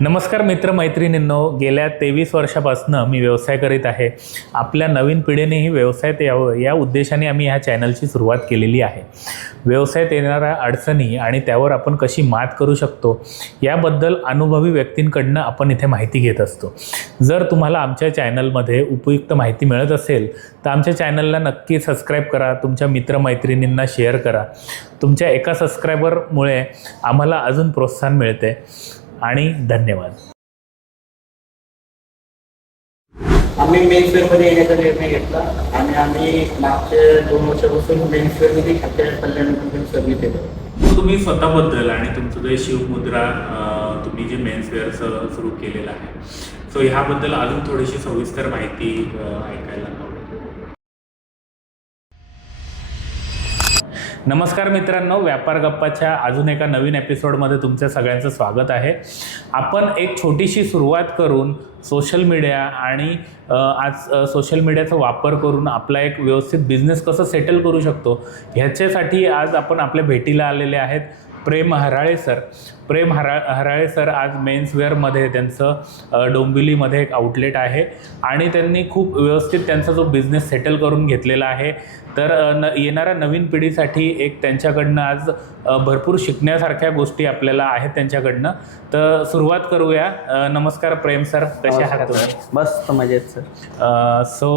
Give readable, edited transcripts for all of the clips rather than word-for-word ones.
नमस्कार मित्रमैत्रिणींनो, गेल्या 23 वर्षापासून मी व्यवसाय करीत आहे. आपल्या नवीन पिढीनेही व्यवसायात यावं या उद्देशाने आम्ही ह्या चॅनलची सुरुवात केलेली आहे. व्यवसायात येणाऱ्या अडचणी आणि त्यावर आपण कशी मात करू शकतो याबद्दल अनुभवी व्यक्तींकडनं आपण इथे माहिती घेत असतो. जर तुम्हाला आमच्या चॅनलमध्ये उपयुक्त माहिती मिळत असेल तर आमच्या चॅनलला नक्की सबस्क्राईब करा, तुमच्या मित्रमैत्रिणींना शेअर करा. तुमच्या एका सबस्क्रायबरमुळे आम्हाला अजून प्रोत्साहन मिळते आणि धन्यवाद. आम्ही मेन्सवेअरमध्ये येण्याचा निर्णय घेतला आणि आम्ही मागच्या 2 वर्षापासून मेन्सवेअरमध्ये खात्या कल्याण सर्व्हिस देतो. तुम्ही स्वतःबद्दल आणि तुमचं जे शिवमुद्रा तुम्ही जे मेन्सवेअरचं सुरू केलेलं आहे, सो ह्याबद्दल अजून थोडीशी सविस्तर माहिती ऐकायला आवडेल. नमस्कार मित्रांनो, व्यापार गप्पाच्या अजून एका नवीन एपिसोडमध्ये तुमच्या सगळ्यांचं स्वागत आहे. आपण एक छोटीशी सुरुवात करून सोशल मीडिया आणि आज सोशल मीडियाचा वापर करून आपला एक व्यवस्थित बिझनेस कसं सेटल करू शकतो ह्याच्यासाठी आज आपण आपल्या भेटीला आलेले आहेत प्रेम हराळे सर. प्रेम हराळे सर आज मेन्सवेअरमध्ये त्यांचं डोंबिवलीमध्ये एक आउटलेट आहे आणि त्यांनी खूप व्यवस्थित त्यांचा जो बिझनेस सेटल करून घेतलेला आहे. तर येणाऱ्या नवीन पिढीसाठी एक त्यांच्याकडनं आज भरपूर शिकण्यासारख्या गोष्टी आपल्याला आहेत त्यांच्याकडनं. तर सुरुवात करूया. नमस्कार प्रेम सर, कसे आहात तुम्ही? मस्त मजेत सर. सो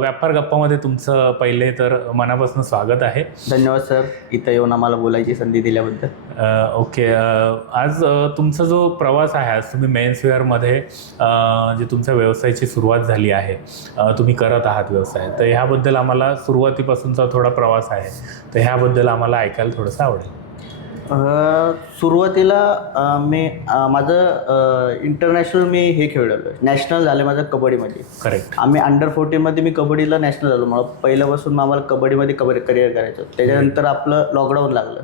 व्यापार गप्पामध्ये तुमचं पहिले तर मनापासून स्वागत आहे. धन्यवाद सर, इथं येऊन आम्हाला बोलायची संधी दिल्याबद्दल. ओके, आज तुमचा जो प्रवास आहे, आज तुम्ही मेन्सवेअरमध्ये जे तुमच्या व्यवसायाची सुरुवात झाली आहे, तुम्ही करत आहात व्यवसाय, तर ह्याबद्दल आम्हाला सुरुवातीपासूनचा थोडा प्रवास आहे, तर ह्याबद्दल आम्हाला ऐकायला थोडंसं आवडेल. सुरुवातीला मी माझं इंटरनॅशनल मी हे खेळलेलो आहे, नॅशनल झालं माझं कबड्डीमध्ये. करेक्ट. आम्ही अंडर 14मध्ये मी कबड्डीला नॅशनल झालो. मला पहिल्यापासून आम्हाला कबड्डीमध्ये करिअर करायचं. त्याच्यानंतर आपलं लॉकडाऊन लागलं.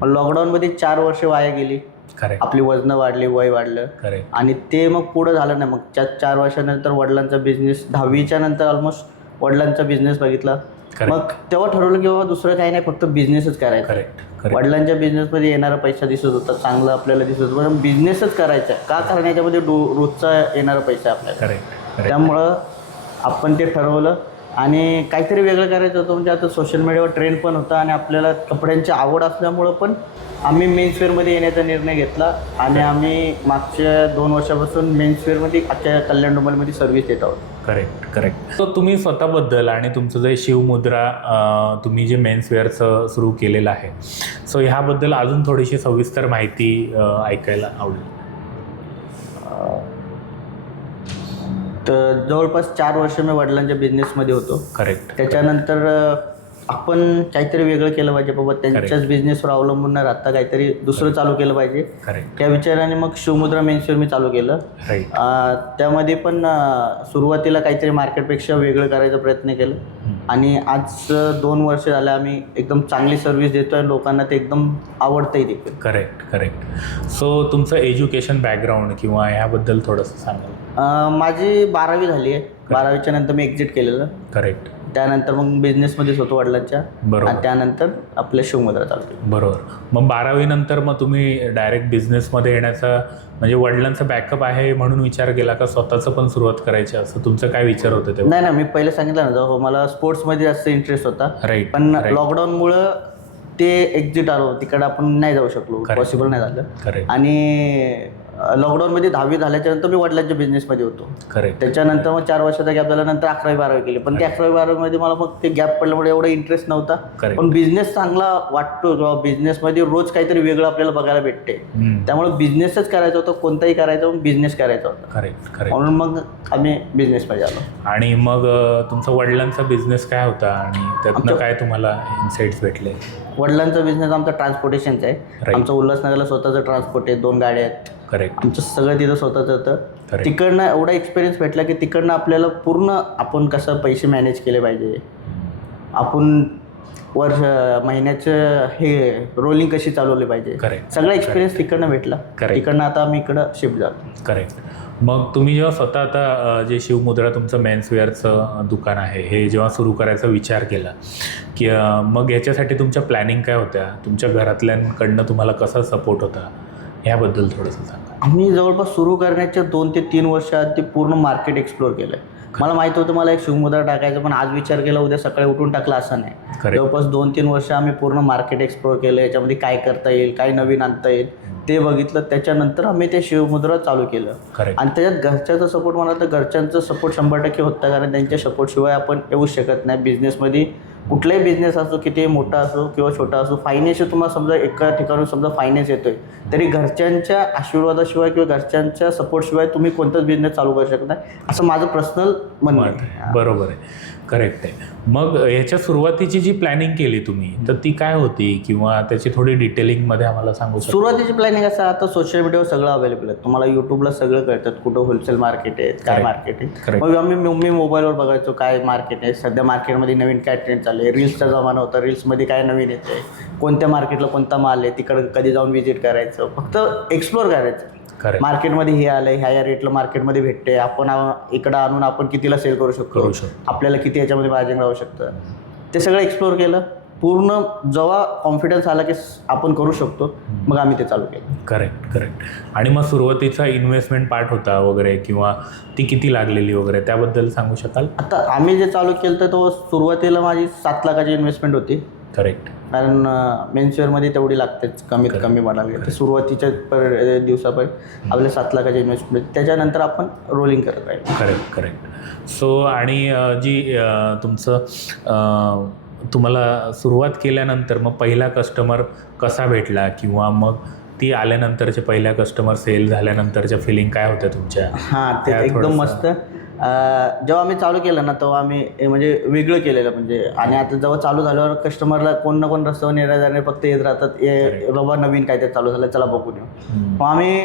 पण लॉकडाऊनमध्ये 4 वर्ष वाया गेली. करेक्ट. आपली वजनं वाढली, वय वाढलं. करेक्ट. आणि ते मग पुढं झालं नाही. मग 4 वर्षानंतर वडिलांचा बिझनेस, 10वीच्या नंतर ऑलमोस्ट वडिलांचा बिझनेस बघितला. मग तेव्हा ठरवलं की बाबा दुसरं काही नाही, फक्त बिझनेसच करायचा. करेक्ट. वडिलांच्या बिझनेसमध्ये येणारा पैसा दिसत होता, चांगला आपल्याला दिसत होतं, पण बिझनेसच करायचा. का? कारण याच्यामध्ये रोजचा येणारा पैसा आपल्याला. करेक्ट. त्यामुळं आपण ते ठरवलं आणि काहीतरी वेगळं करायचं होतं. म्हणजे आता सोशल मीडियावर ट्रेंड पण होता आणि आपल्याला कपड्यांची आवड असल्यामुळं पण आम्ही मेन्सवेअरमध्ये येण्याचा निर्णय घेतला आणि आम्ही मागच्या 2 वर्षापासून मेन्सवेअरमध्ये अख्ख्या कल्याण डोंबिवलीमध्ये सर्व्हिस देत आहोत. करेक्ट. तर तुम्ही स्वतःबद्दल आणि तुमचं जे शिवमुद्रा तुम्ही जे मेन्सवेअरचं सुरू केलेलं आहे, सो ह्याबद्दल अजून थोडीशी सविस्तर माहिती ऐकायला आवडेल. तर जवळपास 4 वर्ष मी वडिलांच्या बिझनेसमध्ये होतो. करेक्ट. त्याच्यानंतर आपण काहीतरी वेगळं केलं पाहिजे बाबा, त्यांच्याच बिझनेसवर अवलंबून न राहता काहीतरी दुसरं चालू केलं पाहिजे. करेक्ट. त्या विचाराने मग शिवमुद्रा मेन्सवेअर मी चालू केलं. राईट. त्यामध्ये पण सुरुवातीला काहीतरी मार्केटपेक्षा वेगळं करायचा प्रयत्न केला आणि आज 2 वर्ष झाले आम्ही एकदम चांगली सर्व्हिस देतो आहे लोकांना. ते एकदम आवडतंही देखील. करेक्ट. सो तुमचं एज्युकेशन बॅकग्राऊंड किंवा ह्याबद्दल थोडंसं सांगाल. माझी 12वी झाली आहे. 12वीच्या नंतर मी एक्झिट केलेलं. करेक्ट. त्यानंतर मग बिझनेसमध्येच होतो वडिलांच्या. बरोबर. आणि त्यानंतर आपल्या शिवमुद्रा चालू केली. बरोबर. मग 12वी नंतर मग तुम्ही डायरेक्ट बिझनेसमध्ये येण्याचा, म्हणजे वडिलांचा बॅकअप आहे म्हणून विचार केला का स्वतःचं पण सुरुवात करायची, असं तुमचं काय विचार होते तेव्हा? नाही, मी पहिले सांगितलं ना, हो मला स्पोर्ट्समध्ये जास्त इंटरेस्ट होता. राईट. पण लॉकडाऊनमुळं ते एक्झिट आलो, तिकडे आपण नाही जाऊ शकलो, पॉसिबल नाही झालं. करेक्ट. आणि लॉकडाऊनमध्ये 10वी झाल्याच्या नंतर मी वडिलांच्या बिझनेसमध्ये होतो. करेक्ट. त्याच्यानंतर मग 4 वर्षाचा गॅप झाल्यानंतर 11वी 12वी केली. पण त्या 11वी 12वीमध्ये मला मग ते गॅप पडल्यामुळे एवढा इंटरेस्ट नव्हता. पण बिझनेस चांगला वाटतो किंवा बिझनेसमध्ये रोज काहीतरी वेगळं आपल्याला बघायला भेटते. त्यामुळे बिझनेसच करायचा होता, कोणताही करायचा, पण बिझनेस करायचा होता. करेक्ट. म्हणून मग आम्ही बिझनेसमध्ये आलो. आणि मग तुमचा वडिलांचा बिझनेस काय होता आणि त्यातनं काय तुम्हाला इन्साइट्स भेटले? वडिलांचा बिझनेस आमचा ट्रान्सपोर्टेशनचा आहे. आमचं उल्हासनगरला स्वतःचं ट्रान्सपोर्ट आहे, 2 गाड्या आहेत. करेक्ट. आमचं सगळं तिथं स्वतःचं होतं. तिकडनं एवढा एक्सपिरियन्स भेटला की तिकडनं आपल्याला पूर्ण आपण कसं पैसे मॅनेज केले पाहिजे, आपण महिन्याचं हे रोलिंग कशी चालवली पाहिजे, सगळा एक्सपिरियन्स तिकडनं भेटला. तिकडनं आता आम्ही इकडं शिफ्ट झालो. करेक्ट. मग तुम्ही जेव्हा स्वतः आता जे शिवमुद्रा तुमचं मेन्सवेअरचं दुकान आहे हे जेव्हा सुरू करायचा विचार केला की मग ह्याच्यासाठी तुमच्या प्लॅनिंग काय होत्या, तुमच्या घरातल्यांकडनं तुम्हाला कसा सपोर्ट होता, ह्याबद्दल थोडंसं सांगा. आम्ही जवळपास सुरू करण्याच्या 2 ते 3 वर्षात ते पूर्ण मार्केट एक्सप्लोर केलं. मला माहित होतं मला एक शिवमुद्रा टाकायचं, पण आज विचार केला उद्या सकाळी उठून टाकला असं नाही. Correct. जवळपास 2-3 वर्ष आम्ही पूर्ण मार्केट एक्सप्लोर केलं. याच्यामध्ये काय करता येईल, काय नवीन आणता येईल ते बघितलं. त्याच्यानंतर आम्ही ते शिवमुद्रा चालू केलं. करेक्ट. आणि त्याच्यात घरच्याचा सपोर्ट म्हणाल तर घरच्यांचा सपोर्ट 100% होता, कारण त्यांच्या सपोर्टशिवाय आपण येऊ शकत नाही. बिझनेसमध्ये कुठलाही बिझनेस असो, किती मोठा असो किंवा छोटा असो, फायनान्शियल तुम्हाला समजा एका ठिकाणून समजा फायनान्स येतोय, तरी घरच्यांच्या आशीर्वादाशिवाय किंवा घरच्यांच्या सपोर्टशिवाय तुम्ही कोणताच बिझनेस चालू करू शकत नाही, असं माझं पर्सनल म्हणणं आहे. बरोबर आहे, करेक्ट आहे. मग ह्याच्या सुरुवातीची जी प्लॅनिंग केली तुम्ही, तर ती काय होती किंवा त्याची थोडी डिटेलिंगमध्ये आम्हाला सांगू शकता? सुरुवातीची प्लॅनिंग असं, आता सोशल मीडियावर सगळं अवेलेबल आहे. तुम्हाला यूट्यूबला सगळं कळतात, कुठं होलसेल मार्केट आहे, काय मार्केट आहे. मग मी मोबाईलवर बघायचो काय मार्केट आहे, सध्या मार्केटमध्ये नवीन काय ट्रेंड चालू आहे. रील्सचा जमाना होता, रील्समध्ये काय नवीन येतं आहे, कोणत्या मार्केटला कोणता माल आहे, तिकडं कधी जाऊन व्हिजिट करायचं, फक्त एक्सप्लोर करायचं. मार्केटमध्ये हे आलं, ह्या रेटला मार्केटमध्ये भेटते, आपण इकडं आणून आपण कितीला सेल करू शकतो, आपल्याला किती याच्यामध्ये मार्जिन राहू शकतं, ते सगळं एक्सप्लोर केलं. पूर्ण जेव्हा कॉन्फिडन्स आला की आपण करू शकतो, मग आम्ही ते चालू केलं. करेक्ट. आणि मग सुरुवातीचा इन्व्हेस्टमेंट पार्ट होता वगैरे, किंवा ती किती लागलेली वगैरे, त्याबद्दल सांगू शकाल? आता आम्ही जे चालू केलं तर तो सुरुवातीला माझी 7 लाखाची इन्व्हेस्टमेंट होती. करेक्ट. कारण मेन्सवेअरमध्ये तेवढी लागतेच कमीत कमी म्हणाल गेलं तर. सुरुवातीच्या दिवसापर्यंत आपल्या 7 लाखाची इन्व्हेस्टमेंट, त्याच्यानंतर आपण रोलिंग करत राहील. करेक्ट. सो आणि जी तुमचं तुम्हाला सुरुवात केल्यानंतर मग पहिला कस्टमर कसा भेटला, किंवा मग ती आल्यानंतरचे पहिल्या कस्टमर सेल झाल्यानंतरच्या फिलिंग काय होत्या तुमच्या? हां, ते एकदम मस्त. जेव्हा आम्ही चालू केलं ना, तेव्हा आम्ही म्हणजे वेगळं केलेलं म्हणजे. आणि आता जेव्हा चालू झाल्यावर कस्टमरला कोण ना कोण रस्त्यावर येणारे फक्त येत राहतात, बाबा नवीन काय ते चालू झालं, चला बघून येऊ. मग आम्ही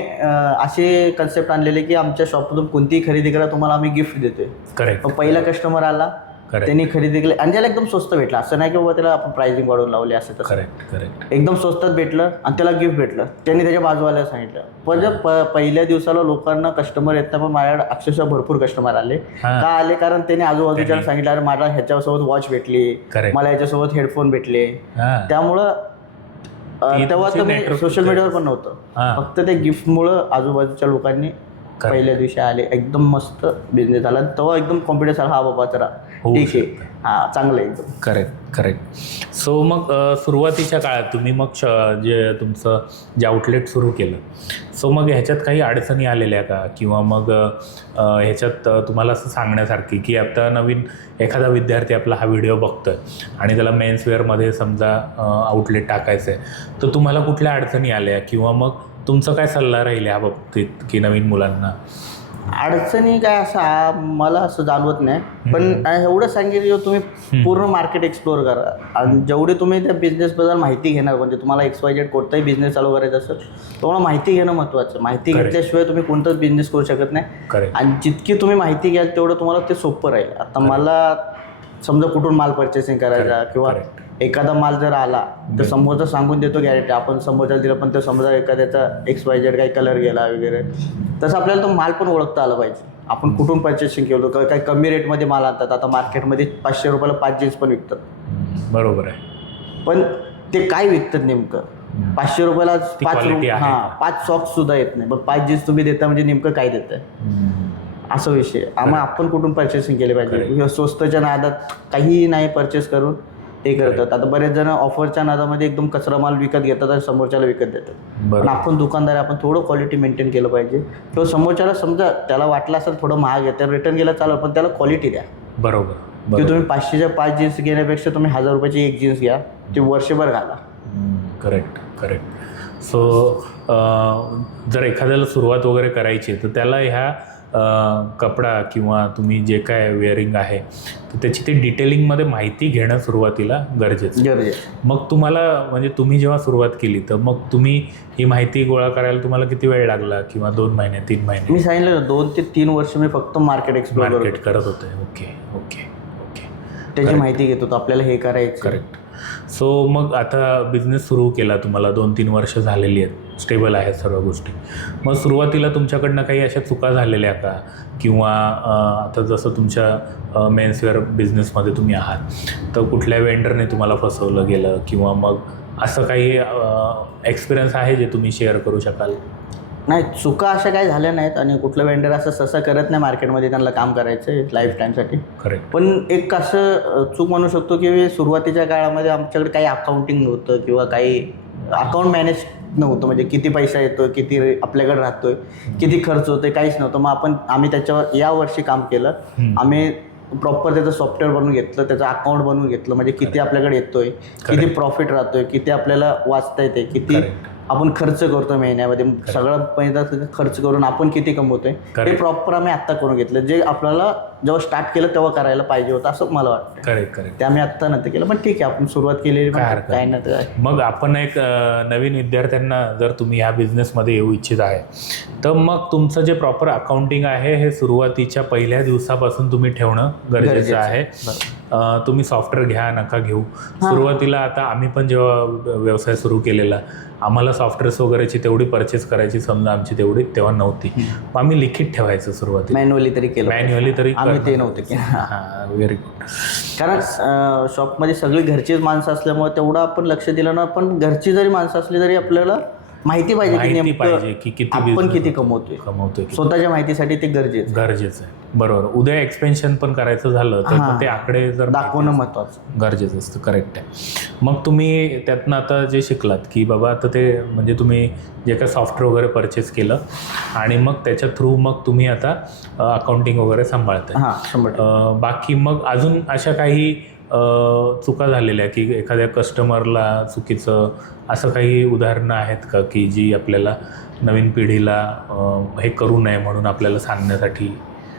असे कन्सेप्ट आणलेले की आमच्या शॉपमधून कोणतीही खरेदी करा, तुम्हाला आम्ही गिफ्ट देतोय. करेक्ट. मग पहिला कस्टमर आला, त्यांनी खरेदी केली आणि त्याला एकदम स्वस्त भेटलं. असं नाही की बाबा त्याला आपण प्राइसिंग वाढवून लावली असं तसं. करेक्ट. एकदम स्वस्तात भेटलं आणि त्याला गिफ्ट भेटलं. त्यांनी त्याच्या बाजूवाल्याला सांगितलं. पण पहिल्या दिवसाला लोकांना कस्टमर येत नाही, पण माझ्याकडे अक्षरशः भरपूर कस्टमर आले. का आले? कारण त्यांनी आजूबाजूच्याला सांगितलं, अरे मला ह्याच्यासोबत वॉच भेटली, मला ह्याच्यासोबत हेडफोन भेटले. त्यामुळं तेव्हा तर सोशल मीडियावर पण नव्हतं, फक्त ते गिफ्टमुळं आजूबाजूच्या लोकांनी पहिल्या दिवशी आले. एकदम मस्त बिझनेस झाला. तेव्हा एकदम कॉन्फिडन्स आला, हा बाबा चला ठीक आहे, हां चांगलं आहे एकदम. करेक्ट. सो मग सुरुवातीच्या काळात तुम्ही मग जे तुमचं जे आउटलेट सुरू केलं, सो मग ह्याच्यात काही अडचणी आलेल्या का, किंवा मग ह्याच्यात तुम्हाला असं सांगण्यासारखी की आता नवीन एखादा विद्यार्थी आपला हा व्हिडिओ बघतोय आणि त्याला मेन्सवेअरमध्ये समजा आउटलेट टाकायचं आहे, तर तुम्हाला कुठल्या अडचणी आल्या, किंवा मग तुमचा काय सल्ला राहील ह्या बाबतीत की नवीन मुलांना? अडचणी काय असं मला असं जाणवत नाही, पण एवढं सांगितलं तुम्ही पूर्ण मार्केट एक्सप्लोर करा. आणि जेवढी तुम्ही त्या बिझनेसबद्दल माहिती घेणार, म्हणजे तुम्हाला XYZ कोणताही बिझनेस चालू करायचा असेल, तुम्हाला माहिती घेणं महत्त्वाचं. माहिती घेतल्याशिवाय तुम्ही कोणताच बिझनेस करू शकत नाही. आणि जितकी तुम्ही माहिती घ्याल तेवढं तुम्हाला ते सोपं राहील. आता मला समजा कुठून माल परचेसिंग करायचा, किंवा एखादा माल जर आला तर समोरचा सांगून देतो गॅरंटी, आपण समोरच्याला दिलं, पण तो समजा एखाद्याचा XYZ काही कलर गेला वगैरे, तसं आपल्याला तो माल पण ओळखता आला पाहिजे. आपण कुठून परचेसिंग केलं, काही कमी रेटमध्ये माल आणतात. आता मार्केटमध्ये 500 रुपयाला 5 जीन्स पण विकतात. बरोबर आहे. पण ते काय विकतात नेमकं? 500 रुपयाला 5 सॉक्स सुद्धा येत नाही, पण 5 जीन्स तुम्ही देता म्हणजे नेमकं काय देत आहे, असा विषय. मग आपण कुठून परचेसिंग केले पाहिजे? स्वस्तच्या नादात काही नाही परचेस करून ते करतात. आता बरेच जण ऑफरच्या नादामध्ये एकदम कचरा माल विकत घेतात आणि समोरच्याला विकत देतात. पण आपण दुकानदार, आपण थोडं क्वालिटी मेंटेन केलं पाहिजे. किंवा समोरच्याला समजा त्याला वाटलं असेल थोडं महाग आहे, त्याला रिटर्न गेला चालेल, पण त्याला क्वालिटी द्या. बरोबर. की तुम्ही 500च्या 5 जीन्स घेण्यापेक्षा तुम्ही 1000 रुपयाची एक जीन्स घ्या, ती वर्षभर घाला. करेक्ट. सो जर एखाद्याला सुरुवात वगैरे करायची तर त्याला ह्या कपडा किंवा तुम्ही जे काय वेअरिंग आहे तर त्याची ते डिटेलिंगमध्ये माहिती घेणं सुरुवातीला गरजेचं. मग तुम्हाला म्हणजे तुम्ही जेव्हा सुरुवात केली तर मग तुम्ही ही माहिती गोळा करायला तुम्हाला किती वेळ लागला, किंवा 2 महिने 3 महिने? मी सांगितलं ना, 2 ते 3 वर्ष मी फक्त मार्केट एक्सप्लोर करत होते. ओके. त्याची माहिती घेत होतो, आपल्याला हे करायचं. करेक्ट. सो मग आता बिझनेस सुरू केला, तुम्हाला 2-3 वर्ष झालेली आहेत, स्टेबल आहेत सर्व गोष्टी. मग सुरुवातीला तुमच्याकडनं काही अशा चुका झालेल्या का, किंवा आता जसं तुमच्या मेन्सवेअर बिझनेसमध्ये तुम्ही आहात तर कुठल्या वेंडरने तुम्हाला फसवलं गेलं, किंवा मग असं काही एक्सपिरियन्स आहे जे तुम्ही शेअर करू शकाल? नाही, चुका अशा काही झाल्या नाहीत आणि कुठलं वेंडर असं करत नाही मार्केटमध्ये त्यांना काम करायचं आहे लाईफ टाईमसाठी. करेक्ट. पण एक असं चूक म्हणू शकतो की सुरुवातीच्या काळामध्ये आमच्याकडे काही अकाउंटिंग नव्हतं किंवा काही अकाउंट मॅनेज नव्हतं. म्हणजे किती पैसा येतो, किती आपल्याकडे राहतोय, किती खर्च होतोय, काहीच नव्हतं. मग आम्ही त्याच्यावर यावर्षी काम केलं. आम्ही प्रॉपर त्याचं सॉफ्टवेअर बनवून घेतलं, त्याचं अकाउंट बनवून घेतलं. म्हणजे किती आपल्याकडे येतोय, किती प्रॉफिट राहतोय, किती आपल्याला वाचता येते, किती आपण खर्च करतो महिन्यामध्ये, सगळं पहिला खर्च करून आपण किती कमवतोय हे प्रॉपर आम्ही आत्ता करून घेतलं. जे आपल्याला जेव्हा स्टार्ट केलं तेव्हा करायला पाहिजे होतं असं मला वाटतं. करेक्ट. ते आम्ही आत्ता नंतर केलं, पण ठीक आहे, आपण सुरुवात केलेली, काय ना काय. मग आपण एक नवीन विद्यार्थ्यांना जर तुम्ही ह्या बिझनेसमध्ये येऊ इच्छित आहे तर मग तुमचं जे प्रॉपर अकाउंटिंग आहे हे सुरुवातीच्या पहिल्या दिवसापासून तुम्ही ठेवणं गरजेचं आहे. तुम्ही सॉफ्टवेअर घ्या नका घेऊ. सुरुवातीला आता आम्ही पण जेव्हा व्यवसाय सुरू केलेला आम्हाला सॉफ्टवेअर्स वगैरेची तेवढी परचेस करायची समजा आमची तेवढी तेव्हा नव्हती. मग आम्ही लिखित ठेवायचं सुरुवातीला, मॅन्युअली तरी केलं, मॅन्युअली तरी आम्ही ते नव्हतं की. हां, व्हेरी गुड. कारण शॉपमध्ये सगळी घरचीच माणसं असल्यामुळे तेवढं आपण लक्ष दिलं ना. पण घरची जरी माणसं असली तरी आपल्याला माहिती पाहिजे की आपण किती कमवतोय. स्वतःच्या माहितीसाठी ते गरजेचं आहे. बरोबर. उद्या एक्सपेन्शन पण करायचं झालं तर ते आकडे जर दाखवणं महत्त्वाचं गरजेचं असतं. करेक्ट आहे. मग तुम्ही त्यातनं आता जे शिकलात की बाबा आता ते म्हणजे तुम्ही जे काय सॉफ्टवेअर वगैरे परचेस केलं आणि मग त्याच्या थ्रू मग तुम्ही आता अकाउंटिंग वगैरे सांभाळताय. बाकी मग अजून अशा काही चुका झालेल्या की एखाद्या कस्टमरला चुकीचं असं काही उदाहरणं आहेत का की जी आपल्याला नवीन पिढीला हे करू नये म्हणून आपल्याला सांगण्यासाठी?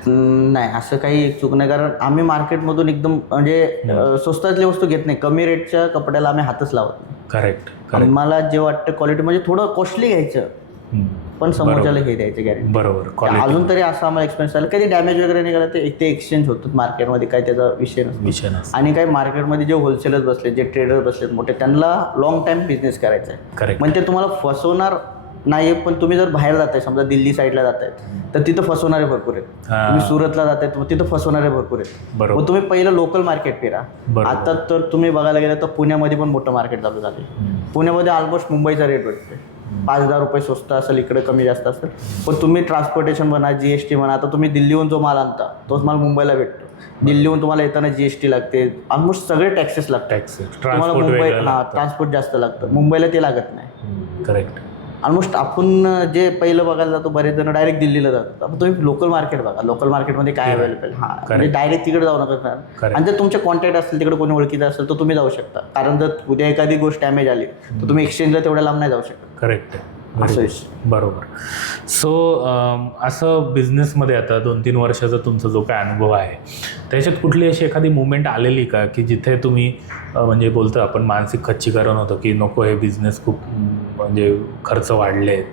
नाही, असं काही चूक नाही. कारण आम्ही मार्केटमधून एकदम म्हणजे स्वस्तातली वस्तू घेत नाही. कमी रेटच्या कपड्याला आम्ही हातच लावत नाही. करेक्ट. मला जे वाटतं क्वालिटी म्हणजे थोडं कॉस्टली घ्यायचं पण समोरच्याला हे द्यायची गॅरंटी. बरोबर. अजून तरी असं आम्हाला एक्सपिरियन्स आला. कधी डॅमेज वगैरे निघाला ते एक्सचेंज होतात मार्केटमध्ये, काही त्याचा विषय नसतो. आणि काही मार्केटमध्ये जे होलसेलर बसले, जे ट्रेडर बसलेत मोठे, त्यांना लॉंग टाईम बिझनेस करायचा आहे. म्हणजे ते तुम्हाला फसवणार नाही. पण तुम्ही जर बाहेर जाताय, समजा दिल्ली साईडला जाताय तर तिथं फसवणारे भरपूर आहेत. तुम्ही सुरतला जाताय तर तिथं फसवणारे भरपूर आहेत. मग तुम्ही पहिलं लोकल मार्केट फिरा. आता तर तुम्ही बघायला गेलं तर पुण्यामध्ये पण मोठं मार्केट चालू झाले. पुण्यामध्ये ऑलमोस्ट मुंबईचा रेट भेटते. 5,000 रुपये स्वस्त असेल, इकडे कमी जास्त असेल. पण तुम्ही ट्रान्सपोर्टेशन म्हणा, GST म्हणा. आता तुम्ही दिल्लीहून जो माल आणता तोच माल मुंबईला भेटतो. दिल्लीहून तुम्हाला येताना GST लागते, ऑलमोस्ट सगळे टॅक्सेस लागतात. तुम्हाला मुंबई ट्रान्सपोर्ट जास्त लागतं, मुंबईला ते लागत नाही. करेक्ट. ऑलमोस्ट आपण जे पहिलं बघायला जातो, बरेच जण डायरेक्ट दिल्लीला जातात. आपण तुम्ही लोकल मार्केट बघा, लोकल मार्केटमध्ये काय अवेलेबल. म्हणजे डायरेक्ट तिकडे जाऊ नका. आणि जर तुमचे कॉन्टॅक्ट असतील, तिकडे कोणी ओळखीचं असेल तर तुम्ही जाऊ शकता. कारण जर उद्या एखादी गोष्ट डॅमेज आली तर तुम्ही एक्सचेंजला तेवढ्या लांब नाही जाऊ शकता. करेक्ट आहे. बरोबर. सो असं बिझनेसमध्ये आता 2-3 वर्षाचा तुमचा जो काय अनुभव आहे त्याच्यात कुठली अशी एखादी मुवमेंट आलेली का की जिथे तुम्ही म्हणजे बोलतो आपण मानसिक खच्चीकरण होतं की नको हे बिझनेस खूप म्हणजे खर्च वाढलेत,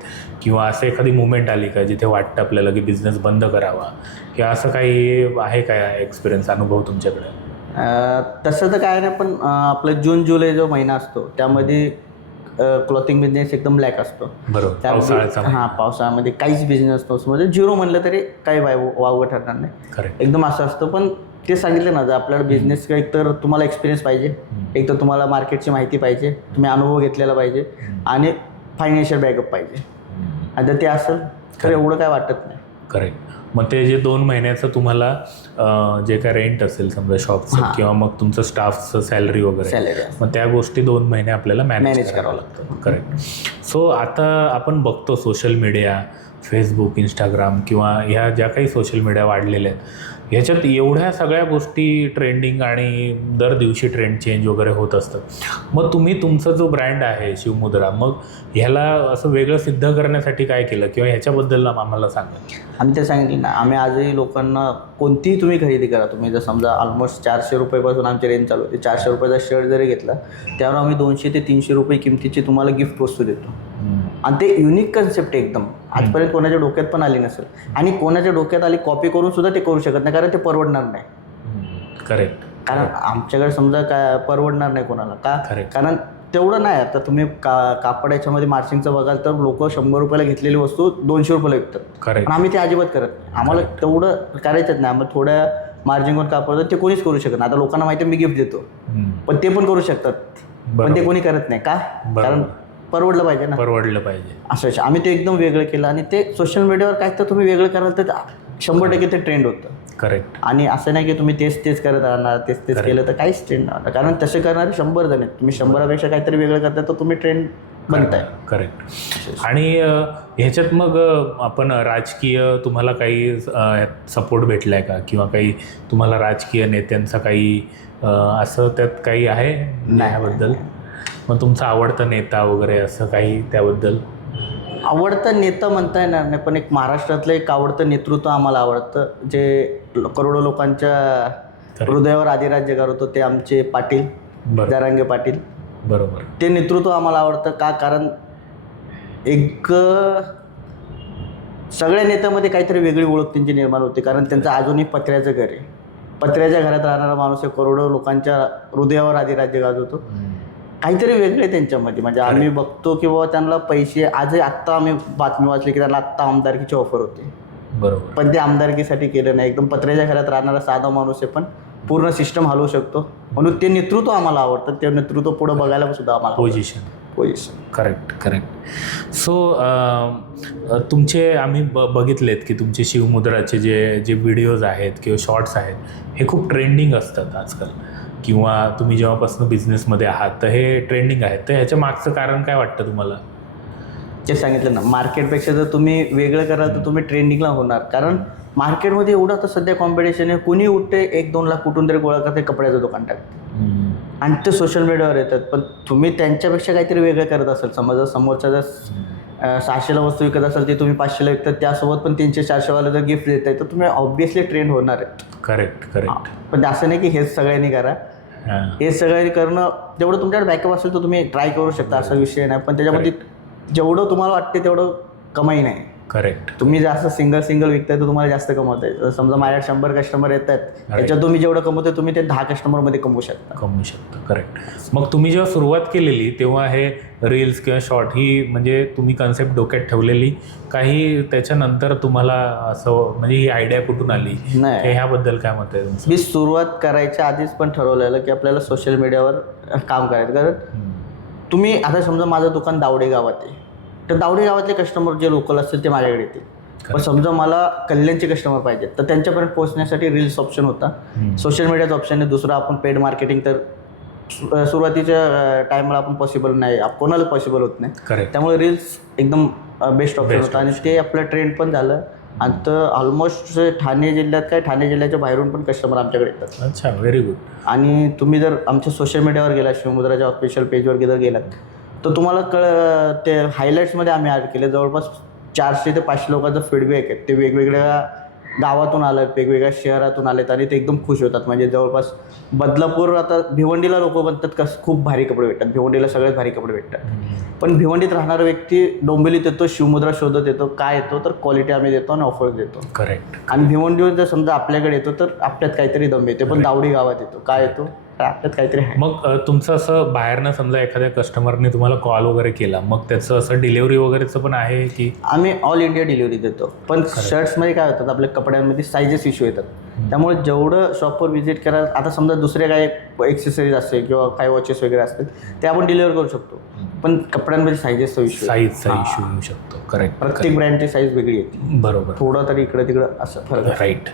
किंवा असं एखादी मुवमेंट आली का जिथे वाटतं आपल्याला की बिझनेस बंद करावा, किंवा असं काही आहे काय एक्सपिरियन्स, अनुभव तुमच्याकडे? तसं तर काय नाही. पण आपलं जून-जुलै जो महिना असतो त्यामध्ये क्लॉथिंग बिझनेस एकदम ब्लॅक असतो. बरोबर. पावसाळ्यामध्ये काहीच बिझनेस नसतो. म्हणजे झिरो म्हणलं तरी काही वावगं ठरणार नाही. एकदम असं असतं. पण ते सांगितलं ना, जर आपल्याला बिझनेस एक तर तुम्हाला एक्सपिरियन्स पाहिजे, एक तर तुम्हाला मार्केटची माहिती पाहिजे, तुम्ही अनुभव घेतलेला पाहिजे आणि फायनान्शियल बॅकअप पाहिजे. आणि जर ते असेल तर एवढं काय वाटत नाही. करेक्ट. मग ते जे 2 महिन्याचं तुम्हाला जे काय रेंट असेल समजा शॉपचं किंवा मग तुमचं स्टाफचं सॅलरी वगैरे, मग त्या गोष्टी 2 महिने आपल्याला मॅनेज करावं लागतं. करेक्ट. सो आता आपण बघतो सोशल मीडिया, फेसबुक, इंस्टाग्राम किंवा ह्या ज्या काही सोशल मीडिया वाढलेल्या आहेत ह्याच्यात एवढ्या सगळ्या गोष्टी ट्रेंडिंग आणि दर दिवशी ट्रेंड चेंज वगैरे होत असतात. मग तुम्ही तुमचा जो ब्रँड आहे शिवमुद्रा, मग ह्याला असं वेगळं सिद्ध करण्यासाठी काय केलं किंवा ह्याच्याबद्दल आम्हाला सांगा. आम्ही ते सांगितलं ना, आम्ही आजही लोकांना कोणतीही तुम्ही खरेदी करा, तुम्ही जर समजा ऑलमोस्ट 400 रुपयेपासून आमची रेंज चालू होती. 400 रुपयाचा शर्ट जरी घेतला त्यावर आम्ही 200 ते 300 रुपये किमतीची तुम्हाला गिफ्ट वस्तू देतो. आणि ते युनिक कन्सेप्ट एकदम आजपर्यंत कोणाच्या डोक्यात पण आली नसेल. आणि कोणाच्या डोक्यात आली कॉपी करून सुद्धा ते करू शकत नाही, कारण ते परवडणार नाही. करेक्ट. कारण आमच्याकडे समजा काय परवडणार नाही कोणाला का, कारण तेवढं नाही. आता तुम्ही कापड याच्यामध्ये मार्चिंगचं बघाल तर लोक 100 रुपयाला घेतलेली वस्तू 200 रुपयाला विकतात. पण आम्ही ते अजिबात करत नाही. आम्हाला तेवढं करायचंच नाही. आम्हाला थोड्या मार्जिनवर कापड ते कोणीच करू शकत नाही. आता लोकांना माहिती आहे मी गिफ्ट देतो, पण ते पण करू शकतात, पण ते कोणी करत नाही का, कारण परवडलं पाहिजे ना, परवडलं पाहिजे. असं आम्ही ते एकदम वेगळं केलं. आणि ते सोशल मीडियावर काय तर तुम्ही वेगळं कराल तर 100% ते ट्रेंड होतं. करेक्ट. आणि असं नाही की तुम्ही तेच करत राहणार, तेच केलं तर काहीच ट्रेंड नाही. कारण तसे करणारे 100 जण आहेत. तुम्ही 100पेक्षा काहीतरी वेगळं करताय तर तुम्ही ट्रेंड बनताय. करेक्ट. आणि ह्याच्यात मग आपण राजकीय तुम्हाला काही सपोर्ट भेटलाय का, किंवा काही तुम्हाला राजकीय नेत्यांचा काही असं त्यात काही आहे याबद्दल? मग तुमचा आवडता नेता वगैरे असं काही त्याबद्दल? आवडतं नेता म्हणता येणार नाही, पण एक महाराष्ट्रातलं एक आवडतं नेतृत्व आम्हाला आवडतं, जे करोडो लोकांच्या हृदयावर अधिराज्य करतो, ते आमचे पाटील, जरांगे पाटील. बरोबर. ते नेतृत्व आम्हाला आवडतं का, कारण एक सगळ्या नेत्यामध्ये काहीतरी वेगळी ओळख त्यांची निर्माण होते. कारण त्यांचं अजूनही पत्र्याचं घर आहे. पत्र्याच्या घरात राहणारा माणूस आहे, करोडो लोकांच्या हृदयावर अधिराज्य गाजवतो. काहीतरी वेगळे त्यांच्यामध्ये. म्हणजे आम्ही बघतो की बाबा त्यांना पैसे, आजही आत्ता आम्ही बातमी वाचली की त्यांना आत्ता आमदारकीची ऑफर होते. बरोबर. पण ते आमदारकीसाठी केलं नाही. एकदम पत्र्याच्या घरात राहणारा साधा माणूस आहे, पण पूर्ण सिस्टम हलवू शकतो. म्हणून ते नेतृत्व आम्हाला आवडतं. ते नेतृत्व पुढं बघायला सुद्धा आम्हाला पोझिशन. करेक्ट. सो तुमचे आम्ही बघितलेत की तुमचे शिवमुद्राचे जे व्हिडिओज आहेत किंवा शॉर्ट्स आहेत, हे खूप ट्रेंडिंग असतात आजकाल. किंवा तुम्ही जेव्हापासून बिझनेसमध्ये आहात तर हे ट्रेंडिंग आहेत. तर ह्याच्या मागचं कारण काय वाटतं तुम्हाला? जे सांगितलं ना, मार्केटपेक्षा जर तुम्ही वेगळं कराल तर तुम्ही ट्रेंडिंगला होणार. कारण मार्केटमध्ये एवढं आता सध्या कॉम्पिटिशन आहे. कुणी उठते 1-2 लाख कुठून तरी गोळा करते, कपड्याचं दुकान टाकते आणि ते सोशल मीडियावर येतात. पण तुम्ही त्यांच्यापेक्षा काहीतरी वेगळं करत असाल. समजा समोरच्या जर 600ला वस्तू विकत असाल, ते तुम्ही 500ला विकतात, त्यासोबत पण 300-400वाला जर गिफ्ट देत आहे तर तुम्ही ऑब्व्हियसली ट्रेंड होणार आहे. करेक्ट. पण असं नाही की हेच सगळ्यांनी करा. हे सगळ्यांनी करणं, जेवढं तुमच्याकडे बॅकअप असेल तर तुम्ही ट्राय करू शकता, असा विषय नाही. पण त्याच्यामध्ये जेवढं तुम्हाला वाटते तेवढं कमाई नाही. करेक्ट. तुम्ही जास्त सिंगल विकताय तर तुम्हाला जास्त कमवत आहे. समजा माझ्याकडे 100 कस्टमर येत आहेत, त्याच्यात तुम्ही जेवढं कमवताय तुम्ही ते 10 कस्टमरमध्ये कमवू शकता. करेक्ट. मग तुम्ही जेव्हा सुरुवात केलेली तेव्हा हे रील्स किंवा शॉर्ट ही म्हणजे तुम्ही कन्सेप्ट डोक्यात ठेवलेली, काही त्याच्यानंतर तुम्हाला असं म्हणजे ही आयडिया कुठून आली? नाही, ह्याबद्दल काय मत आहे तुमचं? मी सुरुवात करायच्या आधीच पण ठरवलेलं की आपल्याला सोशल मीडियावर काम करायचं. कारण तुम्ही आता समजा माझं दुकान दावडे गावात आहे, तर दावडे गावातले कस्टमर जे लोकल असतील ते माझ्याकडे येतील. पण समजा मला कल्याणचे कस्टमर पाहिजेत तर त्यांच्यापर्यंत पोहोचण्यासाठी रील्स ऑप्शन होता, सोशल मीडियाचा ऑप्शन आहे. दुसरा आपण पेड मार्केटिंग, तर सुरुवातीच्या टायमाला आपण पॉसिबल नाही, कोणाला पॉसिबल होत नाही. त्यामुळे रील्स एकदम बेस्ट ऑप्शन होता आणि ते आपलं ट्रेंड पण झालं. आणि तर ऑलमोस्ट ठाणे जिल्ह्याच्या बाहेरून पण कस्टमर आमच्याकडे येतात. अच्छा, व्हेरी गुड. आणि तुम्ही जर आमच्या सोशल मीडियावर गेला, शिवमुद्राच्या ऑफिशियल पेजवर जर गेलात तर तुम्हाला ते हायलाईट्समध्ये आम्ही ॲड केले. जवळपास 400 ते 500 लोकांचा फीडबॅक आहे. ते वेगवेगळ्या गावातून आलेत, वेगवेगळ्या शहरातून आलेत आणि ते एकदम खुश होतात. म्हणजे जवळपास बदलापूर, आता भिवंडीला लोक म्हणतात खूप भारी कपडे भेटतात, भिवंडीला सगळ्यात भारी कपडे भेटतात. पण भिवंडीत राहणारा व्यक्ती डोंबिवलीत येतो, शिवमुद्रा शोधत येतो. काय येतो तर क्वालिटी आम्ही देतो आणि ऑफर्स देतो. करेक्ट. आणि भिवंडीवर जर समजा आपल्याकडे येतो तर आपल्यात काहीतरी दम येते. पण दावडी गावात येतो, काय येतो तर आपल्यात काहीतरी आहे. मग तुमचं असं बाहेरनं समजा एखाद्या कस्टमरने तुम्हाला कॉल वगैरे केला, मग त्याचं असं डिलिव्हरी वगैरेचं पण आहे की? आम्ही ऑल इंडिया डिलिव्हरी देतो. पण शर्ट्समध्ये काय होतात, आपल्या कपड्यांमध्ये सायझेस इश्यू येतात. त्यामुळे जेवढं शॉपवर व्हिजिट करा, आता समजा दुसरे काय एक्सेसरीज असते किंवा काही वॉचेस वगैरे असतात ते आपण डिलिव्हर करू शकतो. पण कपड्यांमध्ये सायझेसचा इश्यू येऊ शकतो. करेक्ट. प्रत्येक ब्रँडची साईज वेगळी येते. बरोबर. थोडं तरी इकडं तिकडं असं फरक. राईट.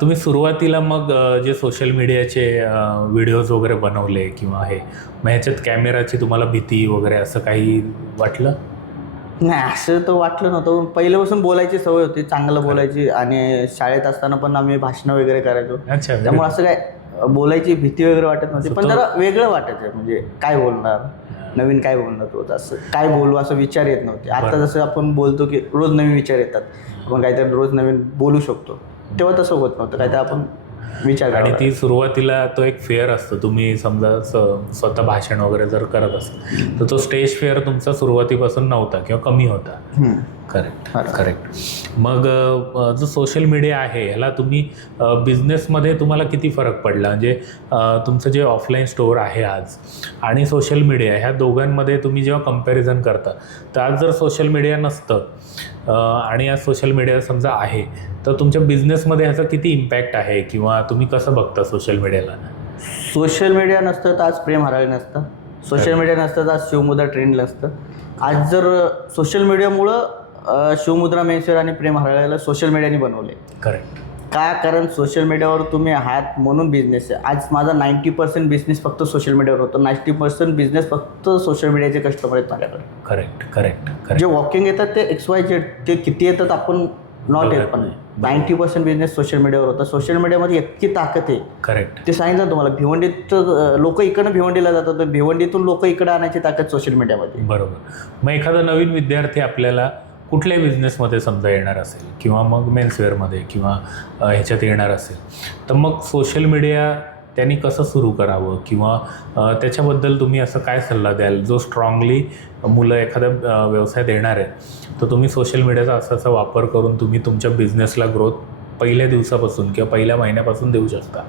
तुम्ही सुरुवातीला मग जे सोशल मीडियाचे व्हिडिओज वगैरे बनवले किंवा हे, मग ह्याच्यात कॅमेराची तुम्हाला भीती वगैरे असं काही वाटलं? नाही, असं तर वाटलं नव्हतं. पहिल्यापासून बोलायची सवय होती, चांगलं बोलायची. आणि शाळेत असताना पण आम्ही भाषणं वगैरे करायचो. अच्छा. त्यामुळे असं काय बोलायची भीती वगैरे वाटत नव्हती. पण जरा वेगळं वाटायचं, म्हणजे काय बोलणार, नवीन काय बोलणार होत, असं काय बोलू असं विचार येत नव्हते. आता जसं आपण बोलतो की रोज नवीन विचार येतात, आपण काहीतरी रोज नवीन बोलू शकतो, तेव्हा तसं होत नव्हतं. काहीतरी आपण विचार. आणि ती सुरुवातीला तो एक फेअर असतो. तुम्ही समजा स्वतः भाषण वगैरे जर करत असाल तर तो स्टेज फेअर तुमचा सुरुवातीपासून नव्हता किंवा कमी होता. करेक्ट. मग जो सोशल मीडिया आहे ह्याला तुम्ही बिझनेसमध्ये तुम्हाला किती फरक पडला? म्हणजे तुमचं जे ऑफलाईन स्टोअर आहे आज आणि सोशल मीडिया, ह्या दोघांमध्ये तुम्ही जेव्हा कंपॅरिझन करता, तर आज जर सोशल मीडिया नसतं आणि आज सोशल मीडिया समजा आहे, तर तुमच्या बिझनेसमध्ये ह्याचा किती इम्पॅक्ट आहे किंवा तुम्ही कसं बघता सोशल मीडियाला? सोशल मीडिया नसतं तर आज प्रेम हरवलं नसतं. सोशल मीडिया नसतं तर आज शिवमुद्रा ट्रेंड नसतं. आज जर सोशल मीडियामुळं शिवमुद्रा मेन्सवेअर आणि प्रेम हरळ्याला सोशल मीडियाने बनवले. करेक्ट. का? कारण सोशल मीडियावर तुम्ही आहात म्हणून बिझनेस आहे. आज माझा 90% बिझनेस फक्त सोशल मीडियावर होतो. 90% बिझनेस फक्त सोशल मीडियाचे कस्टमर आहेत माझ्याकडे. करेक्ट. जे वॉकिंग येतात ते XYZ, ते किती येतात आपण नॉट येत, पण 90% बिझनेस सोशल मीडियावर होता. सोशल मीडियामध्ये इतकी ताकद आहे. करेक्ट. ते सांगितलं तुम्हाला, भिवंडीत लोक इकडनं भिवंडीला जातात, तर भिवंडीतून लोक इकडे आणायची ताकद सोशल मीडियामध्ये. बरोबर. मग एखादा नवीन विद्यार्थी आपल्याला कुठल्याही बिझनेसमध्ये समजा येणार असेल किंवा मग मेन्सवेअरमध्ये किंवा ह्याच्यात येणार असेल, तर मग सोशल मीडिया त्यांनी कसं सुरू करावं किंवा त्याच्याबद्दल तुम्ही असं काय सल्ला द्याल जो स्ट्रॉंगली मुलं एखाद्या व्यवसायात येणार आहे, तर तुम्ही सोशल मीडियाचा असा वापर करून तुम्ही तुमच्या बिझनेसला ग्रोथ पहिल्या दिवसापासून किंवा पहिल्या महिन्यापासून देऊ शकता,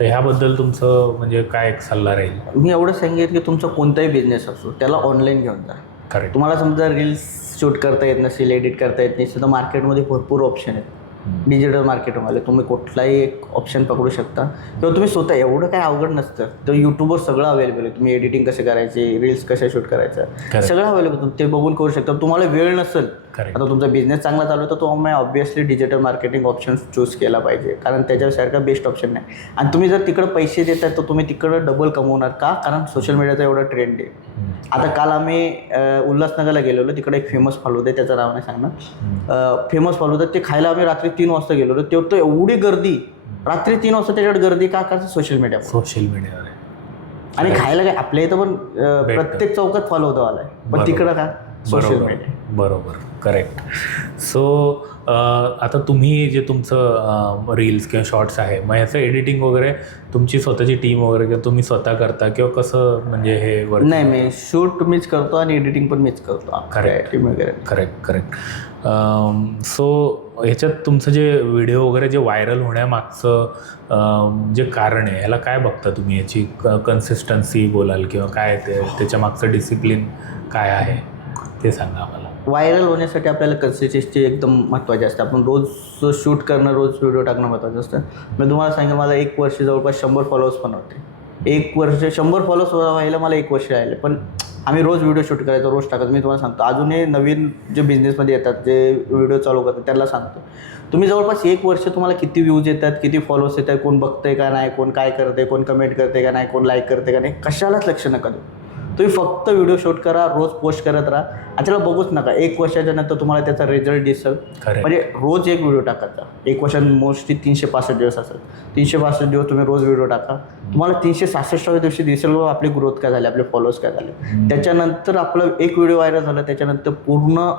तर ह्याबद्दल तुमचं म्हणजे काय एक सल्ला राहील? मी एवढं सांगेन की तुमचा कोणताही बिझनेस असो त्याला ऑनलाईन घेऊन जा. करेक्ट. तुम्हाला समजा रील्स शूट करता येत नसेल, एडिट करता येत नसेल, तर मार्केटमध्ये भरपूर ऑप्शन आहेत. डिजिटल मार्केटमध्ये तुम्ही कुठलाही एक ऑप्शन पकडू शकता किंवा तुम्ही स्वतः, एवढं काय अवघड नसतं. तर यूट्यूबवर सगळं अवेलेबल आहे. तुम्ही एडिटिंग कसे करायचे, रील्स कसे शूट करायचं, सगळं अवेलेबल, ते बघून करू शकता. तुम्हाला वेळ नसेल, आता तुमचा बिझनेस चांगला चालू आहे, तर तुम्ही obviously digital marketing option choose केला पाहिजे, कारण त्याच्यासारखा बेस्ट ऑप्शन नाही. आणि तुम्ही जर तिकडं पैसे देताय तर तुम्ही तिकडं डबल कमवणार. का? कारण सोशल मीडियाचा एवढा ट्रेंड आहे. आता काल आम्ही उल्हासनगरला गेलेलो, तिकडे एक फेमस फालुदा आहे, त्याचं नाव नाही सांगणार. फेमस फालुदा ते खायला आम्ही रात्री 3 वाजता गेलेलो. तेवढं एवढी गर्दी, रात्री 3 वाजता त्याच्यावर गर्दी का? कारण सोशल मीडियावर. आणि खायला काय आपल्या इथं पण प्रत्येक चौकात फालुदावाला आहे, पण तिकडं का? Social media. बरोबर. करेक्ट. सो आता तुम्ही जे तुमचं रील्स किंवा शॉर्ट्स आहे, मग ह्याचं एडिटिंग वगैरे तुमची स्वतःची टीम वगैरे किंवा तुम्ही स्वतः करता किंवा कसं, म्हणजे हे नाही, मी शूट मीच करतो आणि एडिटिंग पण मीच करतो. टीम वगैरे. करेक्ट. सो ह्याच्यात तुमचं जे व्हिडिओ वगैरे जे व्हायरल होण्यामागचं जे कारण आहे, ह्याला काय बघता तुम्ही? याची कन्सिस्टन्सी बोलाल किंवा काय त्याच्या मागचं डिसिप्लिन काय आहे ते सांगा आम्हाला. व्हायरल होण्यासाठी आपल्याला कन्सिस्टन्सी एकदम महत्त्वाची असते. आपण रोज शूट करणं, रोज व्हिडिओ टाकणं महत्त्वाचं असतं. मी तुम्हाला सांगेन, मला 1 वर्ष जवळपास 100 फॉलोअर्स पण होते. 1 वर्ष 100 फॉलोअर्स व्हायला मला 1 वर्ष राहिले, पण आम्ही रोज व्हिडिओ शूट करायचो, रोज टाकायचो. मी तुम्हाला सांगतो, अजूनही नवीन जे बिझनेसमध्ये येतात, जे व्हिडिओ चालू करतात, त्यांना सांगतो, तुम्ही जवळपास 1 वर्ष तुम्हाला किती व्ह्यूज येतात, किती फॉलोअर्स येतात, कोण बघतंय का नाही, कोण काय करते, कोण कमेंट करते का नाही, कोण लाईक करते का नाही, कशालाच लक्ष नका देऊ. तुम्ही फक्त व्हिडिओ शूट करा, रोज पोस्ट करत राहा, त्याला बघूच नका. 1 वर्षाच्या नंतर तुम्हाला त्याचा रिझल्ट दिसेल. म्हणजे रोज एक व्हिडिओ टाकायचा. 1 वर्षात मोस्टली 365 दिवस असतात. 365 दिवस तुम्ही रोज व्हिडिओ टाका. तुम्हाला 366व्या दिवशी दिसेल आपली ग्रोथ काय झाली, आपले फॉलोअर्स काय झाले. त्याच्यानंतर आपलं एक व्हिडिओ व्हायरल झाला, त्याच्यानंतर पूर्ण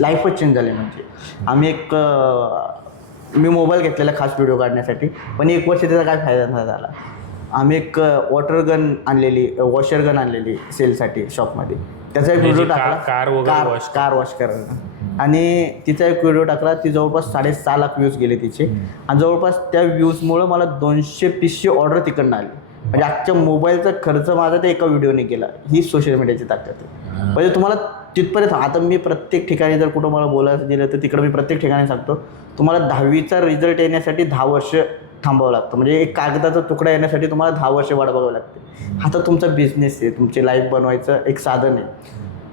लाईफच चेंज झाली. म्हणजे आम्ही मी मोबाईल घेतलेला खास व्हिडिओ काढण्यासाठी, पण 1 वर्ष त्याचा काय फायदा नाही झाला. आम्ही एक वॉटर गन आणलेली, वॉशर गन आणलेली सेलसाठी शॉपमध्ये, त्याचा एक व्हिडिओ टाकला. कार वॉश करायला, आणि तिचा एक व्हिडिओ टाकला. ती जवळपास 6.5 लाख व्ह्यूज गेले तिचे, आणि जवळपास त्या व्ह्यूजमुळं मला 200-300 ऑर्डर तिकडनं आली. म्हणजे आजच्या मोबाईलचा खर्च माझा त्या एका व्हिडिओने केला. ही सोशल मीडियाची ताकद आहे. म्हणजे तुम्हाला तिथपर्यंत, आता मी प्रत्येक ठिकाणी जर कुठं मला बोलायचं दिलं तर तिकडं मी प्रत्येक ठिकाणी सांगतो, तुम्हाला 10वीचा रिझल्ट येण्यासाठी 10 वर्ष थांबावं लागतं. म्हणजे एक कागदाचा तुकडा येण्यासाठी तुम्हाला 10 वर्ष वाट बघावं लागते. आता तुमचा बिझनेस आहे, तुमची लाईफ बनवायचं एक साधन आहे,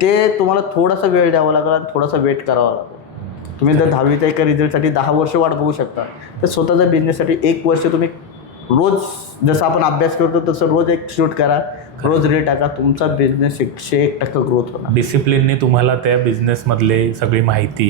ते तुम्हाला थोडासा वेळ द्यावा लागेल आणि थोडासा वेट करावा लागेल. तुम्ही जर 10वीच्या एका रिझल्टसाठी 10 वर्ष वाट बघू शकता, तर स्वतःच्या बिझनेससाठी 1 वर्ष तुम्ही रोज, जसं आपण अभ्यास करतो तसं रोज एक शूट करा, रोज रील टाका, तुमचा बिझनेस 101% ग्रोथ होणार. डिसिप्लिनने तुम्हाला त्या बिझनेसमधले सगळी माहिती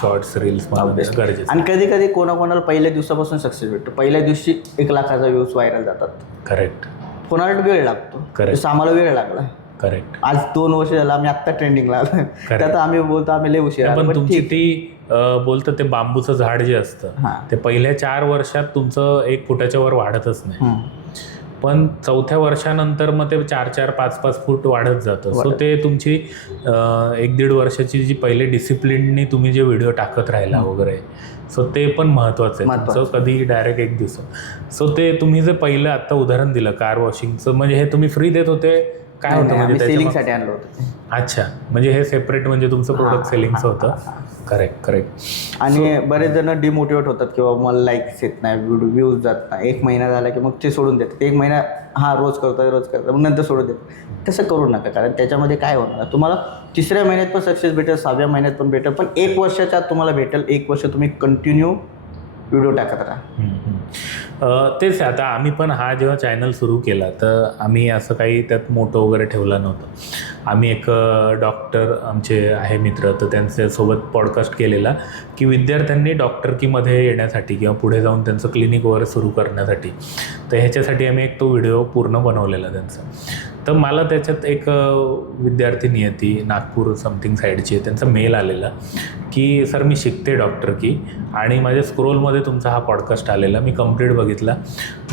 शॉर्ट्स रील्स गरजेचं. आणि कधी कधी कोणाकोणाला पहिल्या दिवसापासून सक्सेस भेटतो. पहिल्या दिवशी 1 लाखाचा व्ह्यूज व्हायरल जातात. करेक्ट. कोणाला वेळ लागतो. जसं आम्हाला वेळ लागला. करेक्ट. आज 2 वर्ष झालं, आम्ही आत्ता ट्रेंडिंगला आलो. त्यात आम्ही बोलतो आम्ही लय उशीर. पण तुमची ती बोलतं ते बांबूचं झाड जे असतं, ते पहिल्या 4 वर्षात तुमचं 1 फुटाच्या वर वाढतच नाही, पण 4थ्या वर्षानंतर मग ते 4-4, 5-5 फूट वाढत जातं. सो ते तुमची 1-1.5 वर्षाची जी पहिले डिसिप्लिननी तुम्ही जे व्हिडिओ टाकत राहिला वगैरे, सो ते पण महत्त्वाचं आहे. तुमचं कधी डायरेक्ट 1 दिवस. सो ते तुम्ही जे पहिलं आत्ता उदाहरण दिलं कार वॉशिंगचं, म्हणजे हे तुम्ही फ्री देत होते काय होतं? म्हणजे सेलिंगसाठी आणलं होतं. अच्छा, म्हणजे हे सेपरेट म्हणजे तुमचं प्रोडक्ट सेलिंगचं होतं. करेक्ट. आणि बरेच जण डिमोटिवेट होतात किंवा मला लाईक्स येत नाही, व्ह्यूज जात नाही. 1 महिना झाला की मग ते सोडून देतात. 1 महिना रोज करतो मग नंतर सोडून देतात. तसं करू नका, कारण त्याच्यामध्ये काय होणार, तुम्हाला 3ऱ्या महिन्यात पण सक्सेस भेटेल, 6व्या महिन्यात पण भेटेल, पण 1 वर्षाच्या आत तुम्हाला भेटेल. 1 वर्ष तुम्ही कंटिन्यू व्हिडिओ टाकत राहा. तेच आता आम्ही पण हा जेव्हा चॅनल सुरू केला तर आम्ही असं काही त्यात मोठं वगैरे ठेवलं नव्हतं. आम्ही एक डॉक्टर आमचे आहे मित्र, तर त्यांच्यासोबत पॉडकास्ट केलेला की विद्यार्थ्यांनी डॉक्टरकीमध्ये येण्यासाठी किंवा पुढे जाऊन त्यांचं क्लिनिक वगैरे सुरू करण्यासाठी, तर ह्याच्यासाठी आम्ही एक तो व्हिडिओ पूर्ण बनवलेला त्यांचा. तर मला त्याच्यात एक विद्यार्थिनी आहे, ती नागपूर समथिंग साईडची आहे, त्यांचा मेल आलेला की सर मी शिकते डॉक्टरकी आणि माझ्या स्क्रोलमध्ये तुमचा हा पॉडकास्ट आलेला, मी कंप्लीट बघितला,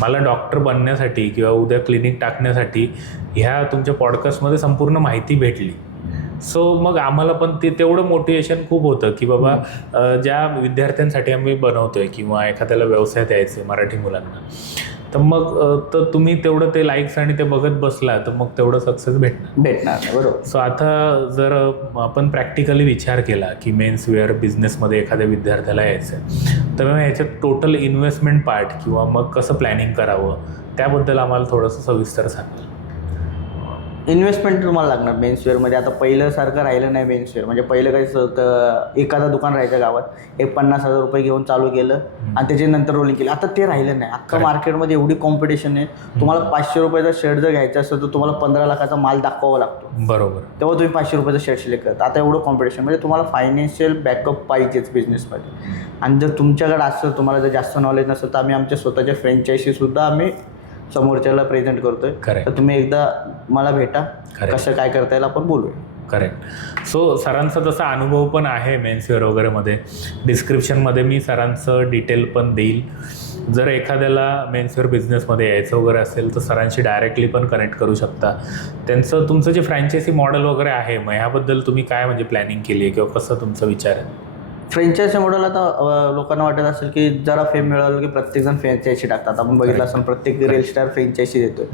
मला डॉक्टर बनण्यासाठी किंवा उद्या क्लिनिक टाकण्यासाठी ह्या तुमच्या पॉडकास्टमध्ये संपूर्ण माहिती भेटली. सो मग आम्हाला पण ते तेवढं मोटिवेशन खूप होतं की बाबा ज्या विद्यार्थ्यांसाठी आम्ही बनवतोय किंवा एखाद्याला व्यवसाय द्यायचे मराठी मुलांना, तर मग तर तुम्ही तेवढं ते लाईक्स आणि ते बघत बसला तर मग तेवढं सक्सेस भेटणार. बरोबर. सो आता जर आपण प्रॅक्टिकली विचार केला की मेन्सवेअर बिझनेसमध्ये एखाद्या विद्यार्थ्याला यायचं आहे, तर मग ह्याच्यात टोटल इन्व्हेस्टमेंट पार्ट किंवा मग कसं प्लॅनिंग करावं त्याबद्दल आम्हाला थोडंसं सविस्तर सांगाल. इन्व्हेस्टमेंट तुम्हाला लागणार मेन्सवेअरमध्ये. आता पहिल्यासारखं राहिलं नाही मेन्सवेअर. म्हणजे पहिलं काही एखादं दुकान राहायचं गावात, 50,000 रुपये घेऊन चालू केलं आणि त्याच्यानंतर रोलिंग केलं. आता ते राहिलं नाही. अख्खा मार्केटमध्ये एवढी कॉम्पिटिशन आहे. तुम्हाला 500 रुपयाचा शर्ट जर घ्यायचा असेल तर तुम्हाला 15 लाखाचा माल दाखवावा लागतो. बरोबर. तेव्हा तुम्ही 500 रुपयाचा शर्ट सिलेक्ट करता. आता एवढं कॉम्पिटिशन, म्हणजे तुम्हाला फायनान्शियल बॅकअप पाहिजेच बिझनेसमध्ये. आणि जर तुमच्याकडे असेल, तुम्हाला जर जास्त नॉलेज नसेल, तर आम्ही आमच्या स्वतःच्या फ्रँचायझीसुद्धा आम्ही समोरच्याला प्रेझेंट करतोय. तर तुम्ही एकदा मला भेटा, कसं काय करता येईल आपण बोलूया. करेक्ट. सो सरांचा तसा अनुभव पण आहे मेन्सवेअर वगैरेमध्ये. डिस्क्रिप्शनमध्ये मी सरांचं डिटेल पण देईल. जर एखाद्याला मेन्सवेअर बिझनेसमध्ये यायचं वगैरे असेल तर सरांशी डायरेक्टली पण कनेक्ट करू शकता. तुमचं जे फ्रँचायझी मॉडेल वगैरे आहे, मग ह्याबद्दल तुम्ही काय म्हणजे प्लॅनिंग केली आहे किंवा कसं तुमचा विचार आहे? फ्रँचायझी मॉडेल आता लोकांना वाटत असेल की जरा फेम मिळालं की प्रत्येकजण फ्रँचायझी टाकतात. आपण बघितलं असं प्रत्येक रील स्टार फ्रँचायझी देतोय.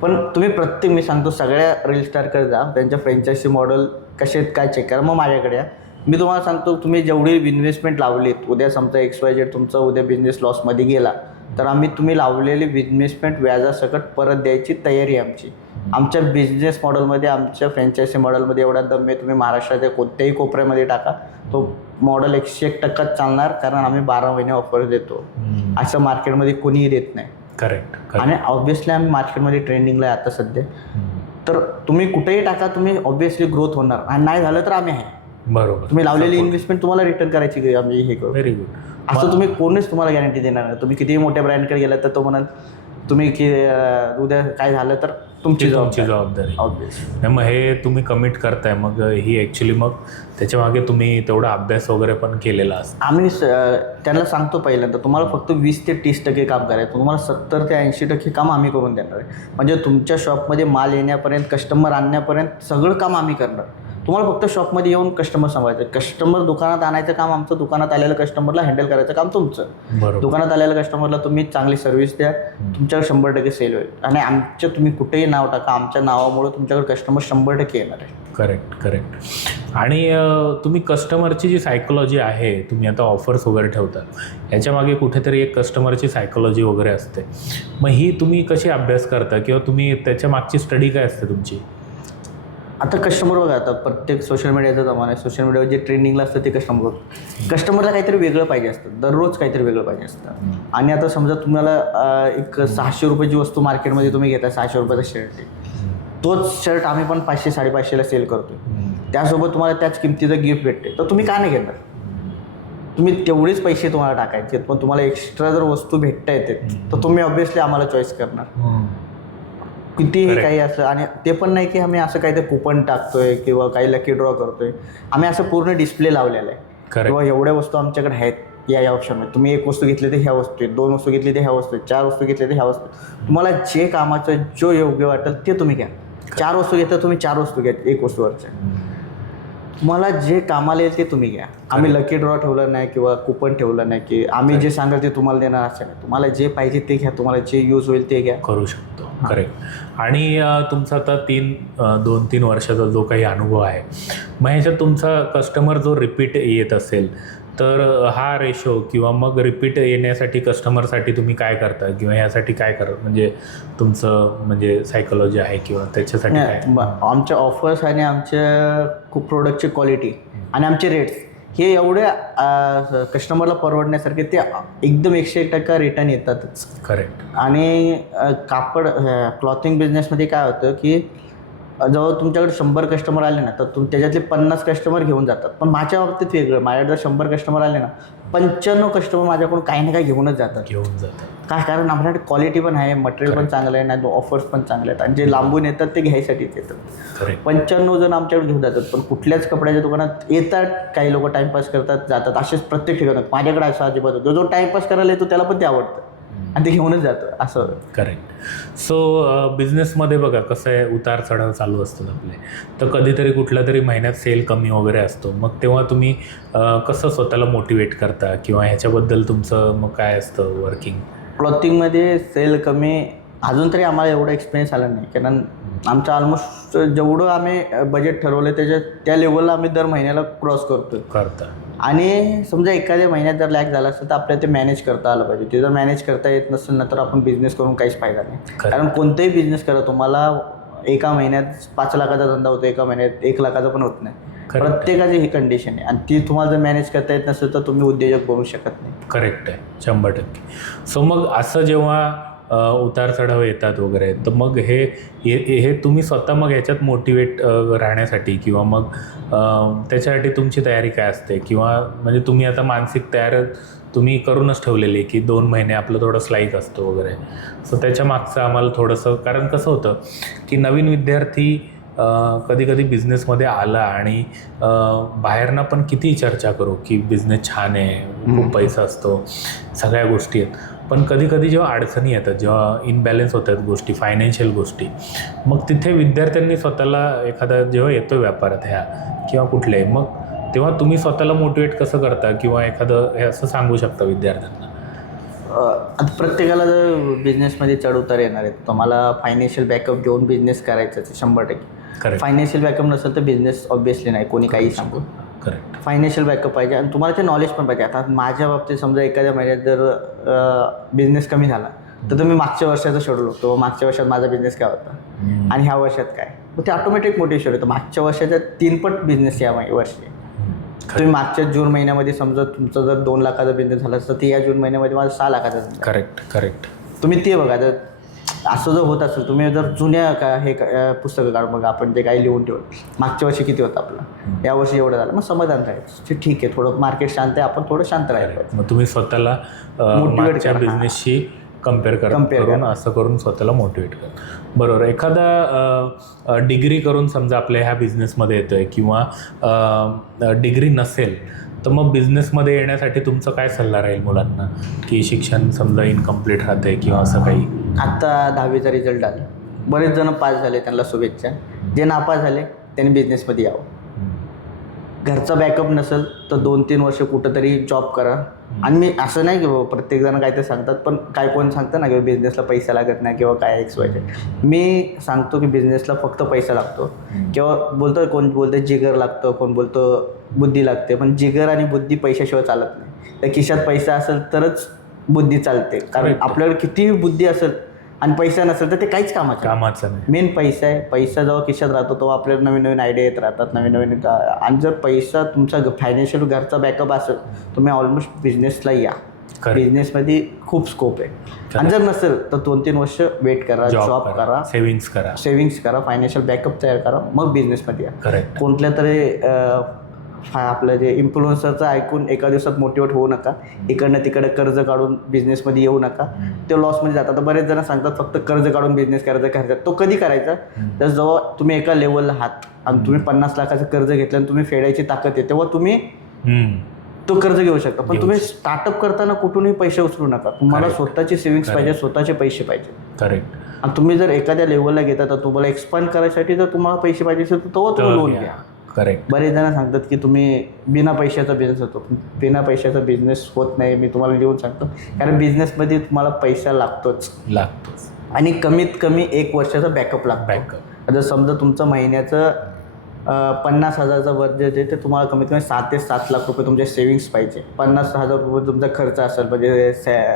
पण तुम्ही मी सांगतो सगळ्या रील स्टारकडे जा, त्यांच्या फ्रँचायझी मॉडेल कसे आहेत काय चेक करा, मग माझ्याकडे या. मी तुम्हाला सांगतो, तुम्ही जेवढी इन्व्हेस्टमेंट लावलीत, उद्या समजा XYZ तुमचा उद्या बिझनेस लॉसमध्ये गेला तर तुम्ही लावलेली इन्व्हेस्टमेंट व्याजासकट परत द्यायची तयारी आहे आमची. आमच्या बिझनेस मॉडेलमध्ये, आमच्या फ्रँचायझी मॉडेलमध्ये एवढा दम आहे. तुम्ही महाराष्ट्राच्या कोणत्याही कोपऱ्यामध्ये टाका, तो मॉडेल 101% चालणार, कारण आम्ही 12 महिने ऑफर देतो. असं मार्केटमध्ये कोणीही देत नाही. करेक्ट. आणि ऑब्व्हियसली आम्ही मार्केटमध्ये ट्रेंडिंगला आहे आता सध्या. तर तुम्ही कुठेही टाका, तुम्ही ऑब्व्हियसली ग्रोथ होणार. आणि नाही झालं तर आम्ही आहे. बरोबर. तुम्ही लावलेली इन्व्हेस्टमेंट तुम्हाला रिटर्न करायची, आम्ही हे करू. Very good. असं तुम्ही कोणीच तुम्हाला गॅरंटी देणार नाही. तुम्ही कितीही मोठ्या ब्रँडकडे गेला तर तो म्हणाल तुम्ही की उद्या काय झालं तर तुमची जबाबदारी. ऑब्व्हियसली. मग हे तुम्ही कमिट करताय, मग ही ॲक्च्युली मग त्याच्यामागे तुम्ही तेवढा अभ्यास वगैरे पण केलेला असतो. आम्ही त्यांना सांगतो पहिल्यांदा, तुम्हाला फक्त 20 ते 30% काम करायचं, तुम्हाला 70 ते 80% काम आम्ही करून देणार आहे. म्हणजे तुमच्या शॉपमध्ये माल येण्यापर्यंत, कस्टमर आणण्यापर्यंत सगळं काम आम्ही करणार. तुम्हाला फक्त शॉपमध्ये येऊन कस्टमर सांभाळायचं. कस्टमर दुकानात आणायचं काम आमचं, दुकानात आलेल्या कस्टमरला हँडल करायचं काम तुमचं. बरोबर. दुकानात आलेल्या कस्टमरला तुम्ही चांगली सर्व्हिस द्या, तुमच्याकडे 100% सेल होईल. आणि तुम्ही कुठेही नाव टाका, आमच्या नावामुळे तुमच्याकडे कस्टमर 100% येणार आहे. करेक्ट. आणि तुम्ही कस्टमरची जी सायकोलॉजी आहे, तुम्ही आता ऑफर्स वगैरे ठेवता, याच्यामागे कुठेतरी एक कस्टमरची सायकोलॉजी वगैरे असते. मग ही तुम्ही कशी अभ्यास करता किंवा तुम्ही त्याच्या मागची स्टडी काय असते तुमची? आता कस्टमर बघा, आता प्रत्येक सोशल मीडियाचा जमाना आहे. सोशल मीडियावर जे ट्रेंडिंगला असतं ते कस्टमरला काहीतरी वेगळं पाहिजे असतं, दररोज काहीतरी वेगळं पाहिजे असतं. आणि आता समजा तुम्हाला एक 600 रुपयाची वस्तू मार्केटमध्ये तुम्ही घेता, 600 रुपयाचा शर्ट आहे, तोच शर्ट आम्ही पण 500-550ला सेल करतो. त्यासोबत तुम्हाला त्याच किमतीचं गिफ्ट भेटते, तर तुम्ही का नाही घेणार? तुम्ही तेवढेच पैसे तुम्हाला टाकायचे, पण तुम्हाला एक्स्ट्रा जर वस्तू भेटता येते तर तुम्ही ऑब्व्हियसली आम्हाला चॉईस करणार. कितीही काही असं. आणि ते पण नाही की आम्ही असं काहीतरी कुपन टाकतोय किंवा काही लकी ड्रॉ करतोय. आम्ही असं पूर्ण डिस्प्ले लावलेला आहे किंवा एवढ्या वस्तू आमच्याकडे आहेत या ऑप्शनमध्ये. तुम्ही 1 वस्तू घेतली तर ह्या वस्तू आहेत, 2 वस्तू घेतली तर ह्या वस्तू आहेत, 4 वस्तू घेतली तर ह्या वस्तू. तुम्हाला जे कामाचं जो योग्य वाटेल ते तुम्ही घ्या. 4 वस्तू घेता तुम्ही 4 वस्तू घ्या 1 वस्तूवरच्या. तुम्हाला जे कामाला येईल ते तुम्ही घ्या. आम्ही लकी ड्रॉ ठेवलं नाही किंवा कुपन ठेवलं नाही की आम्ही जे सांगाल ते तुम्हाला देणार असं नाही. तुम्हाला जे पाहिजे ते घ्या, तुम्हाला जे यूज होईल ते घ्या. करू शकतो. करेक्ट. आणि तुमचा आता 2-3 वर्षाचा जो काही अनुभव आहे, मग ह्याच्यात तुमचा कस्टमर जो रिपीट येत असेल तर हा रेशो किंवा मग रिपीट येण्यासाठी कस्टमरसाठी तुम्ही काय करता किंवा ह्यासाठी काय म्हणजे तुमचं म्हणजे सायकोलॉजी आहे किंवा त्याच्यासाठी काय? आमच्या ऑफर्स आणि आमच्या खूप प्रोडक्टची क्वालिटी आणि आमचे रेट्स हे एवढे कस्टमरला परवडण्यासारखे, ते एकदम 101% रिटर्न येतातच. करेक्ट. आणि कापड क्लॉथिंग बिझनेसमध्ये काय होतं की जेव्हा तुमच्याकडे 100 कस्टमर आले ना तर त्याच्यातले 50 कस्टमर घेऊन जातात. पण माझ्या बाबतीत वेगळं, माझ्याकडे जर 100 कस्टमर आले ना 95 कस्टमर माझ्याकडून काही ना काही घेऊनच जातात. काय, कारण आपल्याकडे क्वालिटी पण आहे, मटेरियल पण चांगलं आहे, नाही ऑफर्स पण चांगले आहेत आणि जे लांबून येतात ते घ्यायसाठीच येतात. 95 जण आमच्याकडे घेऊन जातात. पण कुठल्याच कपड्याच्या दुकानात येतात, काही लोक टाईमपास करतात जातात, असेच प्रत्येक ठिकाणी. माझ्याकडे असं अजिबात होतं, जो टाईमपास करायला येतो त्याला पण ते आवडतं आणि ते घेऊनच जातं असं. करेक्ट. सो बिझनेसमध्ये बघा कसं आहे, उतार चढाव चालू असतात आपले. तर कधीतरी कुठल्या तरी महिन्यात सेल कमी वगैरे असतो, मग तेव्हा तुम्ही कसं स्वतःला मोटिवेट करता किंवा ह्याच्याबद्दल तुमचं मग काय असतं वर्किंग? क्लॉथिंगमध्ये सेल कमी अजून तरी आम्हाला एवढा एक्सपिरियन्स आला नाही, कारण आमचं ऑलमोस्ट जेवढं आम्ही बजेट ठरवलं त्या लेवलला आम्ही दर महिन्याला क्रॉस करता. आणि समजा एखाद्या महिन्यात जर लॅक झाला असेल तर आपल्याला ते मॅनेज करता आलं पाहिजे. ते जर मॅनेज करता येत नसेल ना तर आपण बिझनेस करून काहीच फायदा नाही. कारण कोणताही बिझनेस करा, तुम्हाला एका महिन्यात 5 लाखाचा धंदा होतो, एका महिन्यात 1 लाखाचा पण होत नाही. प्रत्येकाची ही कंडिशन आहे आणि ती तुम्हाला जर मॅनेज करता येत नसेल तर तुम्ही उद्योजक बनू शकत नाही. करेक्ट आहे, 100%. सो मग असं जेव्हा उतार चढाव येतात वगैरे, तर मग हे तुम्ही स्वतः मग ह्याच्यात मोटिवेट राहण्यासाठी किंवा मग त्याच्यासाठी तुमची तयारी काय असते, किंवा म्हणजे तुम्ही आता मानसिक तयार तुम्ही करूनच ठेवलेली आहे की 2 महिने आपलं थोडं स्लाईक असतो वगैरे. सो त्याच्या मागचं आम्हाला थोडंसं, कारण कसं होतं की नवीन विद्यार्थी कधी कधी बिझनेसमध्ये आला आणि बाहेरनं पण किती चर्चा करू की बिझनेस छान आहे, खूप पैसा असतो, सगळ्या गोष्टी आहेत, पण कधी कधी जेव्हा अडचणी येतात, जेव्हा इनबॅलन्स होतात गोष्टी, फायनान्शियल गोष्टी, मग तिथे विद्यार्थ्यांनी स्वतःला एखादा जेव्हा येतो व्यापारात ह्या किंवा कुठले, मग तेव्हा तुम्ही स्वतःला मोटिवेट कसं करता किंवा एखादं हे असं सांगू शकता विद्यार्थ्यांना? आता प्रत्येकाला जर बिझनेसमध्ये चढ उतार येणार आहेत, तुम्हाला फायनान्शियल बॅकअप घेऊन बिझनेस करायचा 100%. फायनान्शियल बॅकअप नसेल तर बिझनेस ऑब्व्हियसली नाही, कोणी काही सांगू. करेक्ट. फायनान्शियल बॅकअप पाहिजे आणि तुम्हाला ते नॉलेज पण पाहिजे. आता माझ्या बाबतीत समजा एखाद्या महिन्यात जर बिझनेस कमी झाला तर तुम्ही मागच्या वर्षाचा शेड्यूल होतो, मागच्या वर्षात माझा बिझनेस काय होता आणि ह्या वर्षात काय, मग ते ऑटोमॅटिक मोटिवेशन होतं. मागच्या वर्षाच्या 3 पट बिझनेस या वर्षी. तुम्ही मागच्या जून महिन्यामध्ये समजा तुमचा जर 2 लाखाचा बिझनेस झाला तर ते या जून महिन्यामध्ये माझा 6 लाखाचा झाला. करेक्ट. तुम्ही ते बघा, जर असं जर होत असेल, तुम्ही जर जुन्या पुस्तकं काढून बघा, आपण जे काही लिहून ठेवलं मागच्या वर्षी किती होतं आपलं, या वर्षी एवढं झालं, मग समाधान राहायचं. ठीक आहे, थोडं मार्केट शांत आहे, आपण थोडं शांत राहायचं. मग तुम्ही स्वतःला मोटिवेटच्या बिझनेसशी कम्पेअर करून असं करून स्वतःला मोटिवेट करा. बरोबर. एखादा डिग्री करून समजा आपल्या ह्या बिझनेसमध्ये येतोय किंवा डिग्री नसेल तर मग बिझनेसमध्ये येण्यासाठी तुमचा काय सल्ला राहील मुलांना, की शिक्षण समजा इनकम्प्लीट राहते किंवा असं काही? आत्ता 10वीचा रिझल्ट आला, बरेच जण पास झाले, त्यांना शुभेच्छा. जे नापास झाले त्यांनी बिझनेसमध्ये यावं. घरचा बॅकअप नसेल तर 2-3 वर्ष कुठंतरी जॉब करा. आणि मी असं नाही की प्रत्येकजण काय ते सांगतात, पण काय कोण सांगतं ना की बिझनेसला पैसा लागत नाही किंवा काय XYZ. मी सांगतो की बिझनेसला फक्त पैसा लागतो, किंवा कोण बोलतं जिगर लागतं, कोण बोलतं बुद्धी लागते, पण जिगर आणि बुद्धी पैशाशिवाय चालत नाही. तर खिशात पैसा असेल तरच बुद्धी चालते. कारण आपल्याकडे कितीही बुद्धी असेल आणि पैसा नसेल तर ते काहीच कामाचं नाही. मेन पैसा आहे. पैसा जेव्हा खिशात राहतो तेव्हा आपल्याला नवीन नवीन आयडिया येत राहतात, नवीन. आणि जर पैसा तुमचा फायनान्शियल घरचा बॅकअप असेल, तुम्ही ऑलमोस्ट बिझनेसला या. बिझनेसमध्ये खूप स्कोप आहे. आणि जर नसेल तर 2-3 वर्ष वेट करा, जॉब करा, सेव्हिंग्स करा, फायनान्शियल बॅकअप तयार करा, मग बिझनेसमध्ये या. कोणत्या तरी आपलं जे इन्फ्लुएन्सरचं ऐकून एका दिवसात मोटिवेट होऊ नका. इकडनं तिकडे कर्ज काढून बिझनेसमध्ये येऊ नका, ते लॉसमध्ये जातात. तर बरेच जण सांगतात फक्त कर्ज काढून बिझनेस करायचा. तो कधी करायचा, तर जेव्हा तुम्ही एका लेवलला आहात आणि तुम्ही 50 लाखाचं कर्ज घेतलं आणि तुम्ही फेडायची ताकद आहे, तेव्हा तुम्ही तो कर्ज घेऊ शकता. पण तुम्ही स्टार्टअप करताना कुठूनही पैसे उचलू नका. तुम्हाला स्वतःची सेव्हिंग्स पाहिजे, स्वतःचे पैसे पाहिजे. करेक्ट. आणि तुम्ही जर एखाद्या लेवलला घेता तर तुम्हाला एक्सपांड करायसाठी जर तुम्हाला पैसे पाहिजे असेल तर तुम्ही लोन घ्या. करेक्ट. बरेच जण सांगतात की तुम्ही बिना पैशाचा बिझनेस होतो. बिना पैशाचा बिझनेस होत नाही, मी तुम्हाला लिहून सांगतो. कारण बिझनेसमध्ये तुम्हाला पैसा लागतोच आणि कमीत कमी 1 वर्षाचा बॅकअप लागतो. बॅकअप. जर समजा तुमचं महिन्याचं 50,000चं बजेट आहे, तर तुम्हाला कमीत कमी 6 ते 7 लाख रुपये तुमचे सेविंग्स पाहिजे. 50,000 रुपये तुमचा खर्च असेल, म्हणजे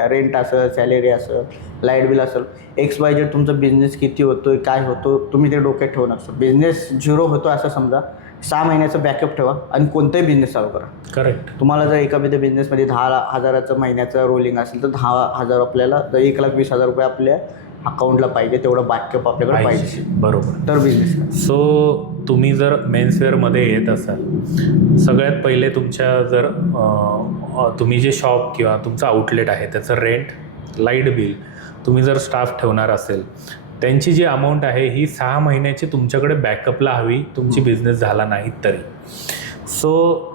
रेंट असेल, सॅलरी असेल, लाईट बिल असेल, XYZ तुमचा बिझनेस किती होतो, काय होतो, तुम्ही ते डोक्यात ठेवून असतो. बिझनेस 0 होतो असं समजा, 6 महिन्याचं बॅकअप ठेवा आणि कोणताही बिझनेस चालू करा. करेक्ट. तुम्हाला जर एखाद्या बिझनेसमध्ये 10,000चं महिन्याचं रोलिंग असेल, तर 10,000 आपल्याला, जर 1,20,000 रुपये आपल्या अकाउंटला पाहिजे, तेवढं बॅकअप आपल्याकडे पाहिजे. बरोबर. तर बिझनेस. सो तुम्ही जर मेन्सवेअरमध्ये येत असाल, सगळ्यात पहिले तुमच्या जर तुम्ही जे शॉप किंवा तुमचं आउटलेट आहे त्याचं रेंट, लाईट बिल, तुम्ही जर स्टाफ ठेवणार असेल, त्यांची जी अमाऊंट आहे ही 6 महिन्याची तुमच्याकडे बॅकअपला हवी, तुमची बिझनेस झाला नाही तरी. सो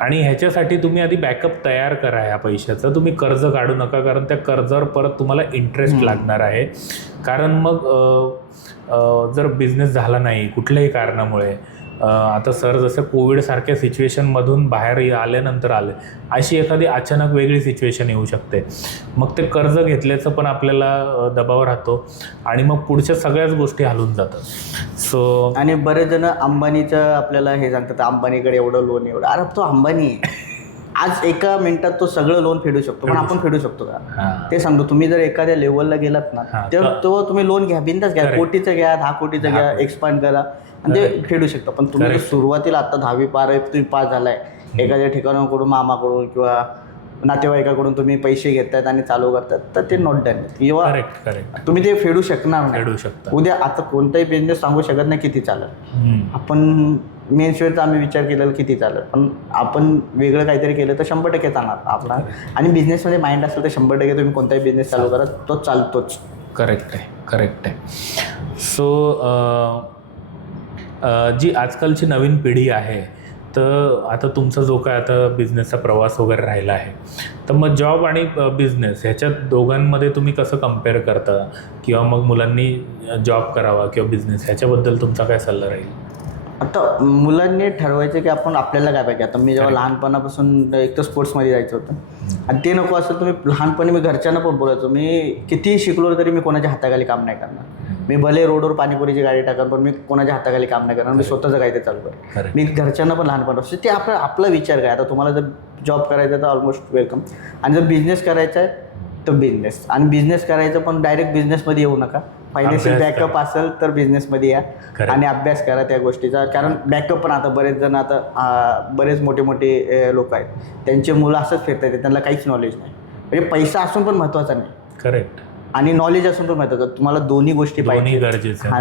आणि ह्याच्यासाठी तुम्ही आधी बॅकअप तयार करा ह्या पैशाचं. तुम्ही कर्ज काढू नका, कारण त्या कर्जावर परत तुम्हाला इंटरेस्ट लागणार आहे. कारण मग जर बिझनेस झाला नाही कुठल्याही कारणामुळे, आता सर जसं कोविडसारख्या सिच्युएशनमधून बाहेर आल्यानंतर अशी एखादी अचानक वेगळी सिच्युएशन येऊ शकते, मग ते कर्ज घेतल्याचं पण आपल्याला दबाव राहतो आणि मग पुढच्या सगळ्याच गोष्टी हलून जातात. सो आणि बरेच जण अंबानीचं आपल्याला हे सांगतात, अंबानीकडे एवढं लोन, एवढं. अरे तो अंबानी आहे, आज एका मिनिटात तो सगळं लोन फेडू शकतो, पण आपण फेडू शकतो का? ते सांगतो. तुम्ही जर एखाद्या लेवलला गेलात ना, तर तो तुम्ही लोन घ्या, बिंदास घ्या, कोटीचं घ्या, 10 कोटीचं घ्या, एक्सपांड करा आणि ते फेडू शकता. पण तुम्ही सुरुवातीला आता 10वी 12वी तुम्ही पास झालाय, एखाद्या ठिकाणाकडून, मामाकडून किंवा नातेवाईकाकडून तुम्ही पैसे घेतायत आणि चालू करतात, तर ते नॉट डन. किंवा तुम्ही ते फेडू शकणार नाही. उद्या आता कोणताही बिझनेस सांगू शकत नाही किती चालेल. आपण मेन्सवेअरचा आम्ही विचार केलेला किती चालेल, पण आपण वेगळं काहीतरी केलं तर 100% चालणार आपला. आणि बिझनेसमध्ये माइंड असेल तर 100% तुम्ही कोणताही बिझनेस चालू करा, तो चालतोच. करेक्ट आहे. सो जी आजकालची नवीन पिढी आहे, तर आता तुमचा जो काय आता बिझनेसचा प्रवास वगैरे राहिला आहे, तर मग जॉब आणि बिझनेस ह्याच्यात दोघांमध्ये तुम्ही कसं कम्पेअर करता, किंवा मग मुलांनी जॉब करावा किंवा बिझनेस, ह्याच्याबद्दल तुमचा काय सल्ला राहील? आता मुलांनी ठरवायचं की आपण आपल्याला काय पाहिजे. आता मी जेव्हा लहानपणापासून एक तर स्पोर्ट्समध्ये जायचं होतं आणि ते नको असेल तर मी लहानपणी मी घरच्यांना पण बोलायचो, मी कितीही शिकलो तरी मी कोणाच्या हाताखाली काम नाही करणार. मी भले रोडवर पाणीपुरीची गाडी टाकणार, पण मी कोणाच्या हाताखाली काम नाही करणार, मी स्वतःचं काही ते चालू करेन. मी घरच्यांना पण लहानपणापासून ते आपला विचार काय. आता तुम्हाला जर जॉब करायचा तर ऑलमोस्ट वेलकम, आणि जर बिझनेस करायचा आहे तर बिझनेस. आणि बिझनेस करायचं पण डायरेक्ट बिझनेसमध्ये येऊ नका. फायनान्शियल बॅकअप असेल तर बिझनेसमध्ये या आणि अभ्यास करा त्या गोष्टीचा. कारण बॅकअप पण आता बरेच जण, आता बरेच मोठे लोक आहेत, त्यांचे मुलं असंच फिरतात, त्यांना काहीच नॉलेज नाही. म्हणजे पैसा असून पण महत्त्वाचा नाही. करेक्ट. आणि नॉलेज असून पण महत्त्वाचं. तुम्हाला दोन्ही गोष्टी पाहिजे.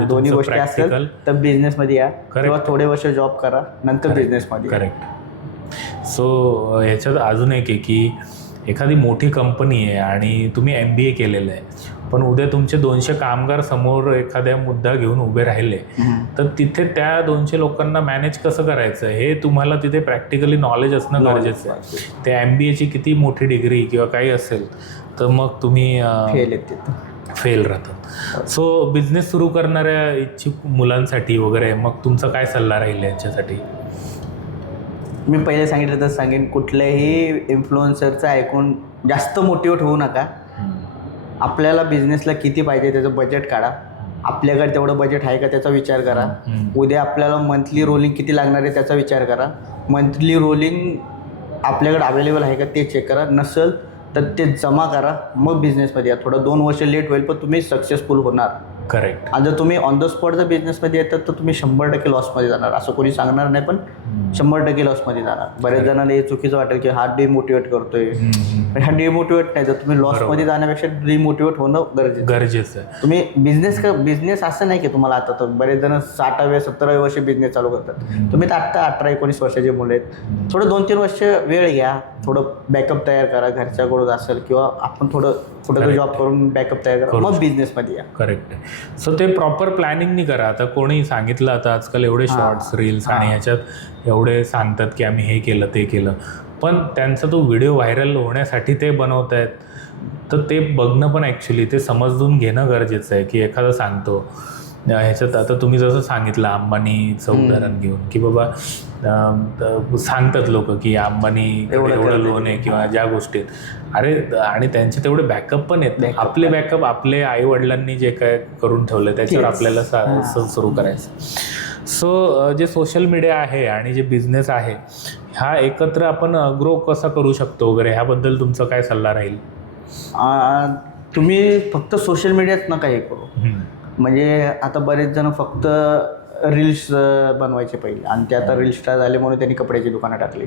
दोन्ही गोष्टी असेल तर बिझनेसमध्ये या, किंवा थोडे वर्ष जॉब करा, नंतर बिझनेसमध्ये. करेक्ट. सो ह्याच्यात अजून एक आहे की एखादी मोठी कंपनी आहे आणि तुम्ही MBA केलेलं आहे, पण उद्या तुमचे 200 कामगार समोर एखाद्या मुद्दा घेऊन उभे राहिले, तर तिथे त्या 200 लोकांना मॅनेज कसं करायचं हे तुम्हाला तिथे प्रॅक्टिकली नॉलेज असणं गरजेचं आहे. ते MBAची किती मोठी डिग्री किंवा काही असेल तर मग तुम्ही फेल राहतात. सो बिझनेस सुरू करणाऱ्या इच्छुक मुलांसाठी वगैरे मग तुमचा काय सल्ला राहील यांच्यासाठी? मी पहिले सांगितलं तर सांगेन, कुठल्याही इन्फ्लुएन्सरचं ऐकून जास्त मोटिवेट होऊ नका. आपल्याला बिझनेसला किती पाहिजे त्याचं बजेट काढा. आपल्याकडे तेवढं बजेट आहे का त्याचा विचार करा. उद्या आपल्याला मंथली रोलिंग किती लागणार आहे त्याचा विचार करा. मंथली रोलिंग आपल्याकडे अवेलेबल आहे का ते चेक करा. नसेल तर ते जमा करा, मग बिझनेसमध्ये या. थोडं 2 वर्ष लेट होईल पण तुम्ही सक्सेसफुल होणार. करेक्ट. आणि जर तुम्ही ऑन द स्पॉट जर बिझनेसमध्ये येतात तर तुम्ही 100% लॉसमध्ये जाणार. असं कोणी सांगणार नाही, पण 100% लॉसमध्ये जाणार. बरेच जणांना हे चुकीचं वाटेल की हा डिमोटिवेट करतोय, पण हा डिमोटिवेट नाही. जर तुम्ही लॉसमध्ये जाण्यापेक्षा डिमोटिवेट होणं गरजेचं आहे. तुम्ही बिझनेस असं नाही की तुम्हाला आता तर बरेच जण 60व्या 70व्या वर्षी बिझनेस चालू करतात. तुम्ही तर आत्ता 18-19 वर्षाचे मुलं आहेत. थोडं 2-3 वर्ष वेळ घ्या, थोडं बॅकअप तयार करा. घरच्याकडून असेल किंवा आपण थोडं कुठं जॉब करून बॅकअप तयार करा, मग बिझनेसमध्ये या. करेक्ट. सो ते प्रॉपर प्लॅनिंगनी करा. आता कोणी सांगितलं, आता आजकाल एवढे शॉर्ट्स रील्स आणि ह्याच्यात एवढे सांगतात की आम्ही हे केलं ते केलं, पण त्यांचा तो व्हिडिओ व्हायरल होण्यासाठी ते बनवत आहेत. तर ते बघणं पण ॲक्च्युली ते समजून घेणं गरजेचं आहे की एखादं सांगतो ह्याच्यात आता तुम्ही जसं सांगितलं अंबानीचं उदाहरण घेऊन की बाबा सांगतात लोक की अंबानी एवढं लोन आहे किंवा ज्या गोष्टी आहेत, अरे आणि त्यांचे तेवढे बॅकअप पण आहेत. आपले बॅकअप आपले आई वडिलांनी जे काय करून ठेवलं त्याच्यावर आपल्याला सुरू करायचं. सो जे सोशल मीडिया आहे आणि जे बिझनेस आहे हा एकत्र आपण ग्रो कसा करू शकतो वगैरे ह्याबद्दल तुमचा काय सल्ला राहील? तुम्ही फक्त सोशल मीडियात नका हे करू. म्हणजे आता बरेच जण फक्त रील्स बनवायचे पहिले आणि ते आता रील स्टार झाले म्हणून त्यांनी कपड्याची दुकानं टाकली.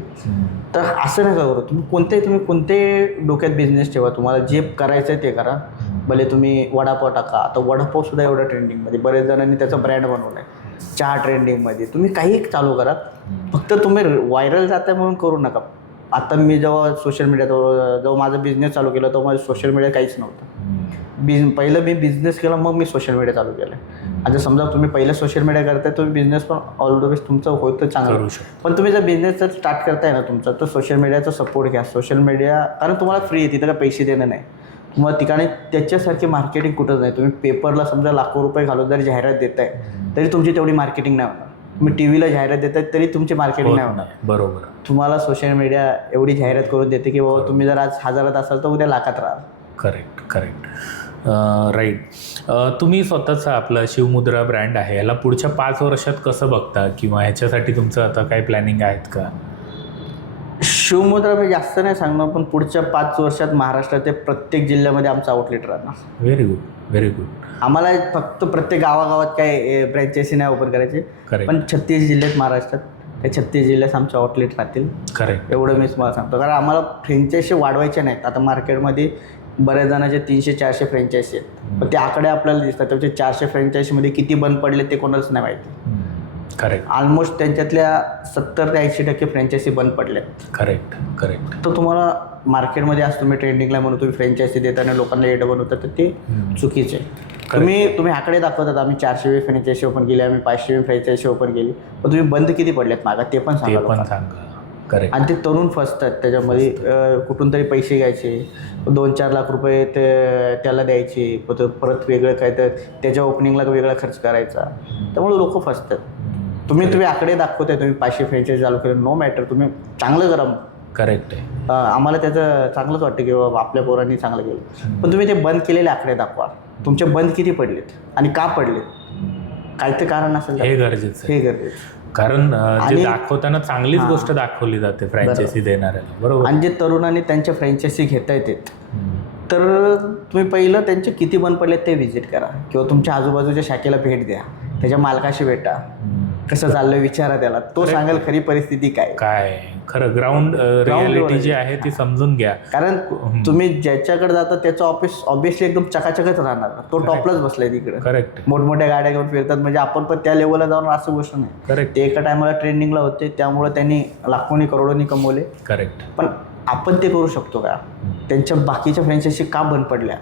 तर असं नका करू. तुम्ही कोणते डोक्यात बिझनेस ठेवा, तुम्हाला जे करायचं आहे ते करा. भले तुम्ही वडापाव टाका. आता वडापावसुद्धा एवढं ट्रेंडिंगमध्ये, बरेच जणांनी त्याचा ब्रँड बनवला आहे. चहा ट्रेंडिंगमध्ये, तुम्ही काही चालू करा. फक्त तुम्ही व्हायरल जात आहे म्हणून करू नका. आता मी जेव्हा सोशल मीडियात जेव्हा माझा बिझनेस चालू केला तेव्हा माझं सोशल मीडिया काहीच नव्हतं. पहिलं मी बिझनेस केला मग मी सोशल मीडिया चालू केलं. आता समजा तुम्ही पहिलं सोशल मीडिया करताय, तुम्ही बिझनेस पण ऑलरेडी तुमचं होतं चांगलं, पण तुम्ही जर बिझनेस जर स्टार्ट करताय ना तुमचा, तर सोशल मीडियाचा सपोर्ट घ्या. सोशल मीडिया कारण तुम्हाला फ्री आहे, तिथं काय पैसे देणं नाही तुम्हाला ठिकाणी. त्याच्यासारखी मार्केटिंग कुठंच नाही. तुम्ही पेपरला समजा लाखो रुपये घालून जरी जाहिरात देताय तरी तुमची तेवढी मार्केटिंग नाही होणार. तुम्ही टी व्हीला जाहिरात देताय तरी तुमची मार्केटिंग नाही होणार. बरोबर. तुम्हाला सोशल मीडिया एवढी जाहिरात करून देते की बाबा तुम्ही जर आज 1000 असाल तर उद्या लाखात राहाल. करेक्ट. राईट. तुम्ही स्वतःचा आपला शिवमुद्रा ब्रँड आहे याला पुढच्या 5 वर्षात कसं बघता किंवा ह्याच्यासाठी तुमचं आता काही प्लॅनिंग आहेत का? शिवमुद्रा मी जास्त नाही सांगणार, पण पुढच्या 5 वर्षात महाराष्ट्राच्या प्रत्येक जिल्ह्यामध्ये आमचा आउटलेट राहणार. Very good. आम्हाला फक्त प्रत्येक गावागावात काय फ्रँचायसी नाही ओपन करायची, पण 36 जिल्ह्यात महाराष्ट्रात, त्या 36 जिल्ह्यात आमचे आउटलेट राहतील. करेक्ट. एवढं मी तुम्हाला सांगतो. कारण आम्हाला फ्रँचायसी वाढवायचे नाहीत. आता मार्केटमध्ये बऱ्याच जणांचे 300-400 फ्रँचायसी आहेत, पण ते आकडे आपल्याला दिसतात. त्याचे 400 फ्रँचायसीमध्ये किती बंद पडले ते कोणालाच नाही माहिती. करेक्ट. ऑलमोस्ट त्यांच्यातल्या 70 ते 80% फ्रँचायसी बंद पडल्या. करेक्ट. तर तुम्हाला मार्केटमध्ये आज तुम्ही ट्रेंडिंगला म्हणून तुम्ही फ्रँचायसी देताना लोकांना एड बनवतात, तर ते चुकीचे आहे. तुम्ही आकडे दाखवतात आम्ही 400 फ्रँचायसी ओपन केली, आम्ही 500 फ्रँचायसी ओपन केली, पण तुम्ही बंद किती पडल्यात मागा ते पण सांगा. करेक्ट. आणि ते तरुण फसतात त्याच्यामध्ये. कुठून तरी पैसे घ्यायचे, 2-4 लाख रुपये ते त्याला द्यायचे, परत वेगळं काय तर त्याच्या ओपनिंगला वेगळा खर्च करायचा. त्यामुळे लोक फसतात. तुम्ही आकडे दाखवताय, तुम्ही 500 फ्रँचायसी चालू केलं, नो मॅटर, तुम्ही चांगलं करा. करेक्ट आहे. आम्हाला त्याचं चांगलंच वाटतं की बाबा आपल्या पोरांनी चांगलं केलं, पण तुम्ही ते बंद केलेले आकडे दाखवा. तुमचे बंद किती पडलेत आणि का पडलेत, काय ते कारण असेल, हे गरजेचं आहे. कारण जे दाखवताना चांगलीच गोष्ट दाखवली जाते फ्रँचायसी देणाऱ्याला. बरोबर. आणि जे तरुणांनी त्यांच्या फ्रँचायसी घेता येतात, तर तुम्ही पहिलं त्यांचे किती बंद पडले ते व्हिजिट करा किंवा तुमच्या आजूबाजूच्या शाखेला भेट द्या, त्याच्या मालकाशी भेटा, कसं चाललं विचारा त्याला, तो सांगाल खरी परिस्थिती काय खरं ग्राउंड रियालिटी जी आहे ती समजून घ्या. कारण तुम्ही ज्याच्याकडे जाता त्याचं ऑफिस ऑब्विसली एकदम चकाचकच राहणार. तो टॉपलाच बसलाय तिकडे. करेक्ट. मोठमोठ्या गाड्या घेऊन फिरतात, म्हणजे आपण पण त्या लेवलला जाऊन असं गोष्ट नाही. करेक्ट. ते एका टायमाला ट्रेंडिंगला होते, त्यामुळे त्यांनी लाखोनी करोडोनी कमवले. करेक्ट. पण आपण ते करू शकतो का? त्यांच्या बाकीच्या फ्रँचायसी का बंद पडल्या,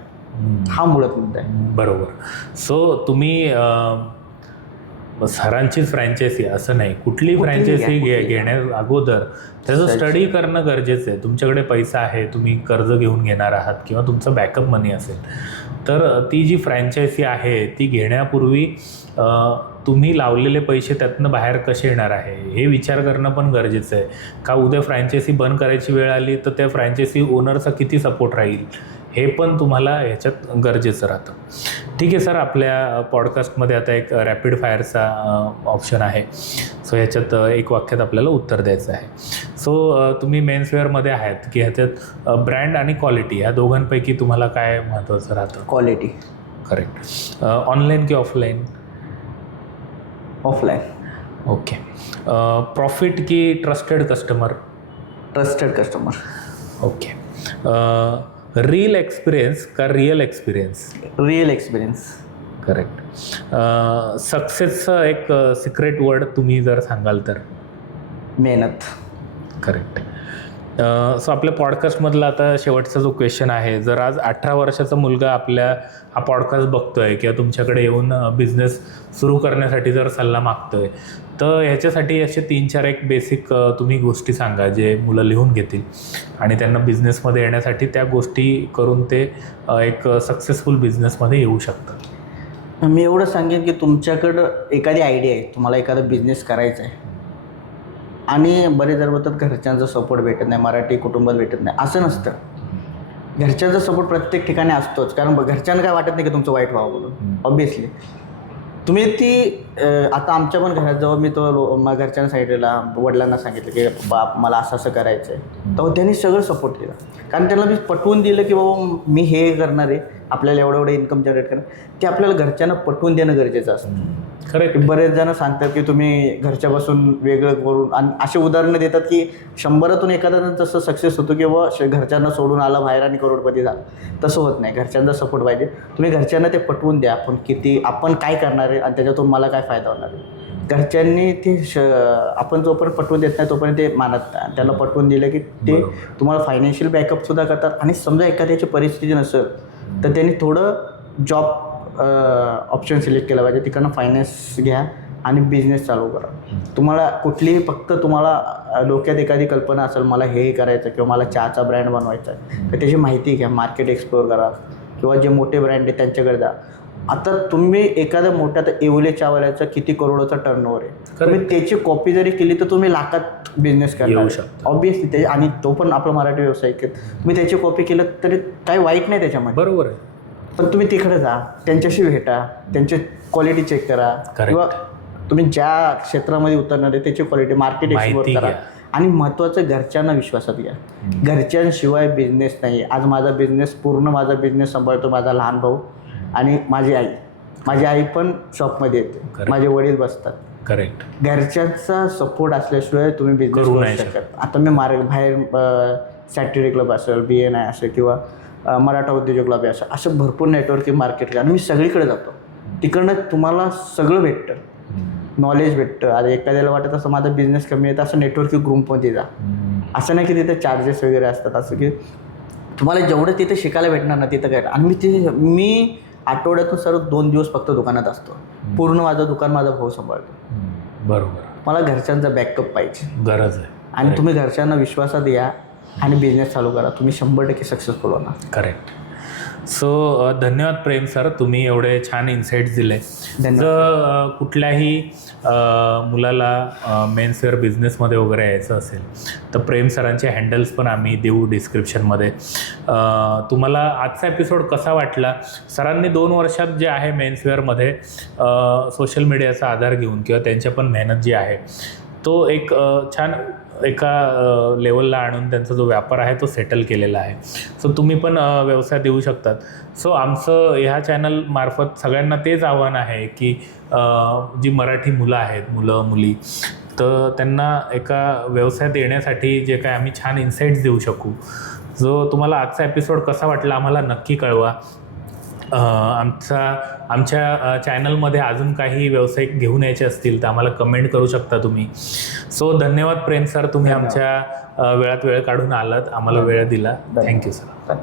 हा मुळात मुद्दा आहे. बरोबर. सो तुम्ही सरांचीच फ्रँचायसी असं नाही, कुठली फ्रँचायसी घेण्या अगोदर त्याचं स्टडी करणं गरजेचं आहे. तुमच्याकडे पैसा आहे, तुम्ही कर्ज घेऊन घेणार आहात किंवा तुमचं बॅकअप मनी असेल, तर ती जी फ्रँचायसी आहे ती घेण्यापूर्वी तुम्ही लावलेले पैसे त्यातनं बाहेर कसे येणार आहे हे विचार करणं पण गरजेचं आहे. का उद्या फ्रँचायसी बंद करायची वेळ आली तर त्या फ्रँचायसी ओनरचा किती सपोर्ट राहील हे पण तुम्हाला ह्याच्यात गरजेचं राहतं. ठीक आहे सर, आपल्या पॉडकास्टमध्ये आता एक रॅपिड फायरचा ऑप्शन आहे. सो ह्याच्यात एक वाक्यात आपल्याला उत्तर द्यायचं आहे. सो तुम्ही मेन्सवेअरमध्ये आहेत की ह्याच्यात ब्रँड आणि क्वालिटी ह्या दोघांपैकी तुम्हाला काय महत्त्वाचं राहतं? क्वालिटी. करेक्ट. ऑनलाईन की ऑफलाईन? ऑफलाईन. ओके. प्रॉफिट की trusted customer? Trusted customer. Okay. Reel experience का real experience? Real experience. Correct. सक्सेसचं एक सिक्रेट वर्ड तुम्ही जर सांगाल तर? मेहनत. करेक्ट. सो आपल्या पॉडकास्टमधला आता शेवटचा जो क्वेश्चन आहे, जर आज 18 वर्षाचा मुलगा आपल्या हा पॉडकास्ट बघतोय किंवा तुमच्याकडे येऊन बिझनेस सुरू करण्यासाठी जर सल्ला मागतोय, तर ह्याच्यासाठी असे 3-4 एक बेसिक तुम्ही गोष्टी सांगा जे मुलं लिहून घेतील आणि त्यांना बिझनेसमध्ये येण्यासाठी त्या गोष्टी करून ते एक सक्सेसफुल बिझनेसमध्ये येऊ शकतात. मी एवढं सांगेन की तुमच्याकडं एखादी आयडिया आहे, तुम्हाला एखादा बिझनेस करायचा आहे आणि बरेच जर बोलतात घरच्यांचा सपोर्ट भेटत नाही, मराठी कुटुंबात भेटत नाही, असं नसतं. घरच्यांचा सपोर्ट प्रत्येक ठिकाणी असतोच, कारण घरच्यांना काय वाटत नाही की तुमचं वाईट व्हावं म्हणून. ऑब्व्हियसली तुम्ही ती आता आमच्या पण घरात जेव्हा मी तो घरच्यांना सांगितलेला, वडिलांना सांगितलं की बाप मला असं असं करायचं आहे, तेव्हा त्यांनी सगळं सपोर्ट केला. कारण त्यांना मी पटवून दिलं की बाबा मी हे करणार आहे, आपल्याला एवढं इन्कम जनरेट करणार, ते आपल्याला घरच्यांना पटवून देणं गरजेचं असतं. खरं बरेच जण सांगतात की तुम्ही घरच्यापासून वेगळं करून, आणि असे उदाहरणं देतात की 100तून एखादा जण तसं सक्सेस होतो की बाबा घरच्यांना सोडून आला बाहेर आणि करोडपती झाला. तसं होत नाही, घरच्यांचा सपोर्ट पाहिजे. तुम्ही घरच्यांना ते पटवून द्या आपण काय करणार आहे आणि त्याच्यातून मला काय फायदा होणार आहे. घरच्यांनी ते आपण जोपर्यंत पटवून देत नाही तोपर्यंत ते मानत नाही. त्याला पटवून दिलं की ते तुम्हाला फायनान्शियल बॅकअपसुद्धा करतात. आणि समजा एखाद्याची परिस्थिती नसेल तर त्यांनी थोडं जॉब ऑप्शन सिलेक्ट केला पाहिजे, तिकडनं फायनान्स घ्या आणि बिझनेस चालू करा. तुम्हाला कुठलीही फक्त तुम्हाला डोक्यात एखादी कल्पना असेल मला हे करायचं किंवा मला चहाचा ब्रँड बनवायचा आहे, तर त्याची माहिती घ्या, मार्केट एक्सप्लोअर करा किंवा जे मोठे ब्रँड आहेत त्यांच्याकडे जा. आता तुम्ही एखाद्या मोठ्या येवले चावाल्याचा किती करोडचा टर्नओव्हर आहे, तुम्ही त्याची कॉपी जरी केली तर तुम्ही लाखात बिझनेस करणार ऑब्व्हियसली. ते आणि तो पण आपला मराठी व्यावसायिक आहे, तुम्ही त्याची कॉपी केलं तरी काही वाईट नाही त्याच्यामध्ये. बरोबर आहे. पण तुम्ही तिकडे जा, त्यांच्याशी भेटा, त्यांची क्वालिटी चेक करा किंवा तुम्ही ज्या क्षेत्रामध्ये उतरणार आहे त्याची क्वालिटी मार्केट एक्सप्लोअर करा. आणि महत्त्वाचं घरच्यांना विश्वासात घ्या. घरच्यांशिवाय बिझनेस नाही. आज माझा बिझनेस सांभाळतो माझा लहान भाऊ आणि माझी आई पण शॉपमध्ये येते, माझे वडील बसतात. करेक्ट. घरच्यांचा सपोर्ट असल्याशिवाय तुम्ही बिझनेस करू शकत. आता मी बाहेर सॅटर्डे क्लब असेल, BNI असेल किंवा मराठा उद्योजक क्लब असेल, असं भरपूर नेटवर्किंग मार्केट. आणि मी सगळीकडे जातो, तिकडनं तुम्हाला सगळं भेटतं, नॉलेज भेटतं. आता एखाद्याला वाटत असं माझा बिझनेस कमी आहे तर असं नेटवर्किंग ग्रुपमध्ये जा. असं नाही की तिथे चार्जेस वगैरे असतात, असं की तुम्हाला जेवढं तिथे शिकायला भेटणार ना तिथं काय. आणि मी आठवड्यातून 2 दिवस फक्त दुकानात असतो, पूर्ण माझं दुकान माझा भाऊ सांभाळतो. बरोबर. मला घरच्यांचा बॅकअप पाहिजे, गरज आहे. आणि तुम्ही घरच्यांना विश्वासात या आणि बिझनेस चालू करा, तुम्ही 100% सक्सेसफुल होणार. करेक्ट. सो धन्यवाद प्रेम सर, तुम्ही एवढे छान इन्साइट्स दिले. जर कुठल्याही मुलाला मेन्सवेअर बिझनेसमध्ये वगैरे यायचं असेल तर प्रेम सरांचे हँडल्स पण आम्ही देऊ डिस्क्रिप्शनमध्ये. तुम्हाला आजचा एपिसोड कसा वाटला? सरांनी 2 वर्षात जे आहे मेन्सवेअरमध्ये सोशल मीडियाचा आधार घेऊन किंवा त्यांच्या पण मेहनत जी आहे तो एक छान एका लेवलला आणून त्यांचा जो व्यापार आहे तो सेटल केलेला आहे. सो तुम्ही पण व्यवसाय देऊ शकतात. सो आमचं ह्या चॅनलमार्फत सगळ्यांना तेच आव्हान आहे की जी मराठी मुलं मुली तर त्यांना एका व्यवसायात येण्यासाठी जे काय आम्ही छान इन्साईट्स देऊ शकू. जो तुम्हाला आजचा एपिसोड कसा वाटला आम्हाला नक्की कळवा. आमच्या चॅनलमध्ये अजून काही व्यावसायिक घेऊन यायचे असतील तर आम्हाला कमेंट करू शकता तुम्ही. सो धन्यवाद प्रेम सर, तुम्ही आमच्या वेळात वेळ काढून आलात, आम्हाला वेळ दिला. Thank you sir.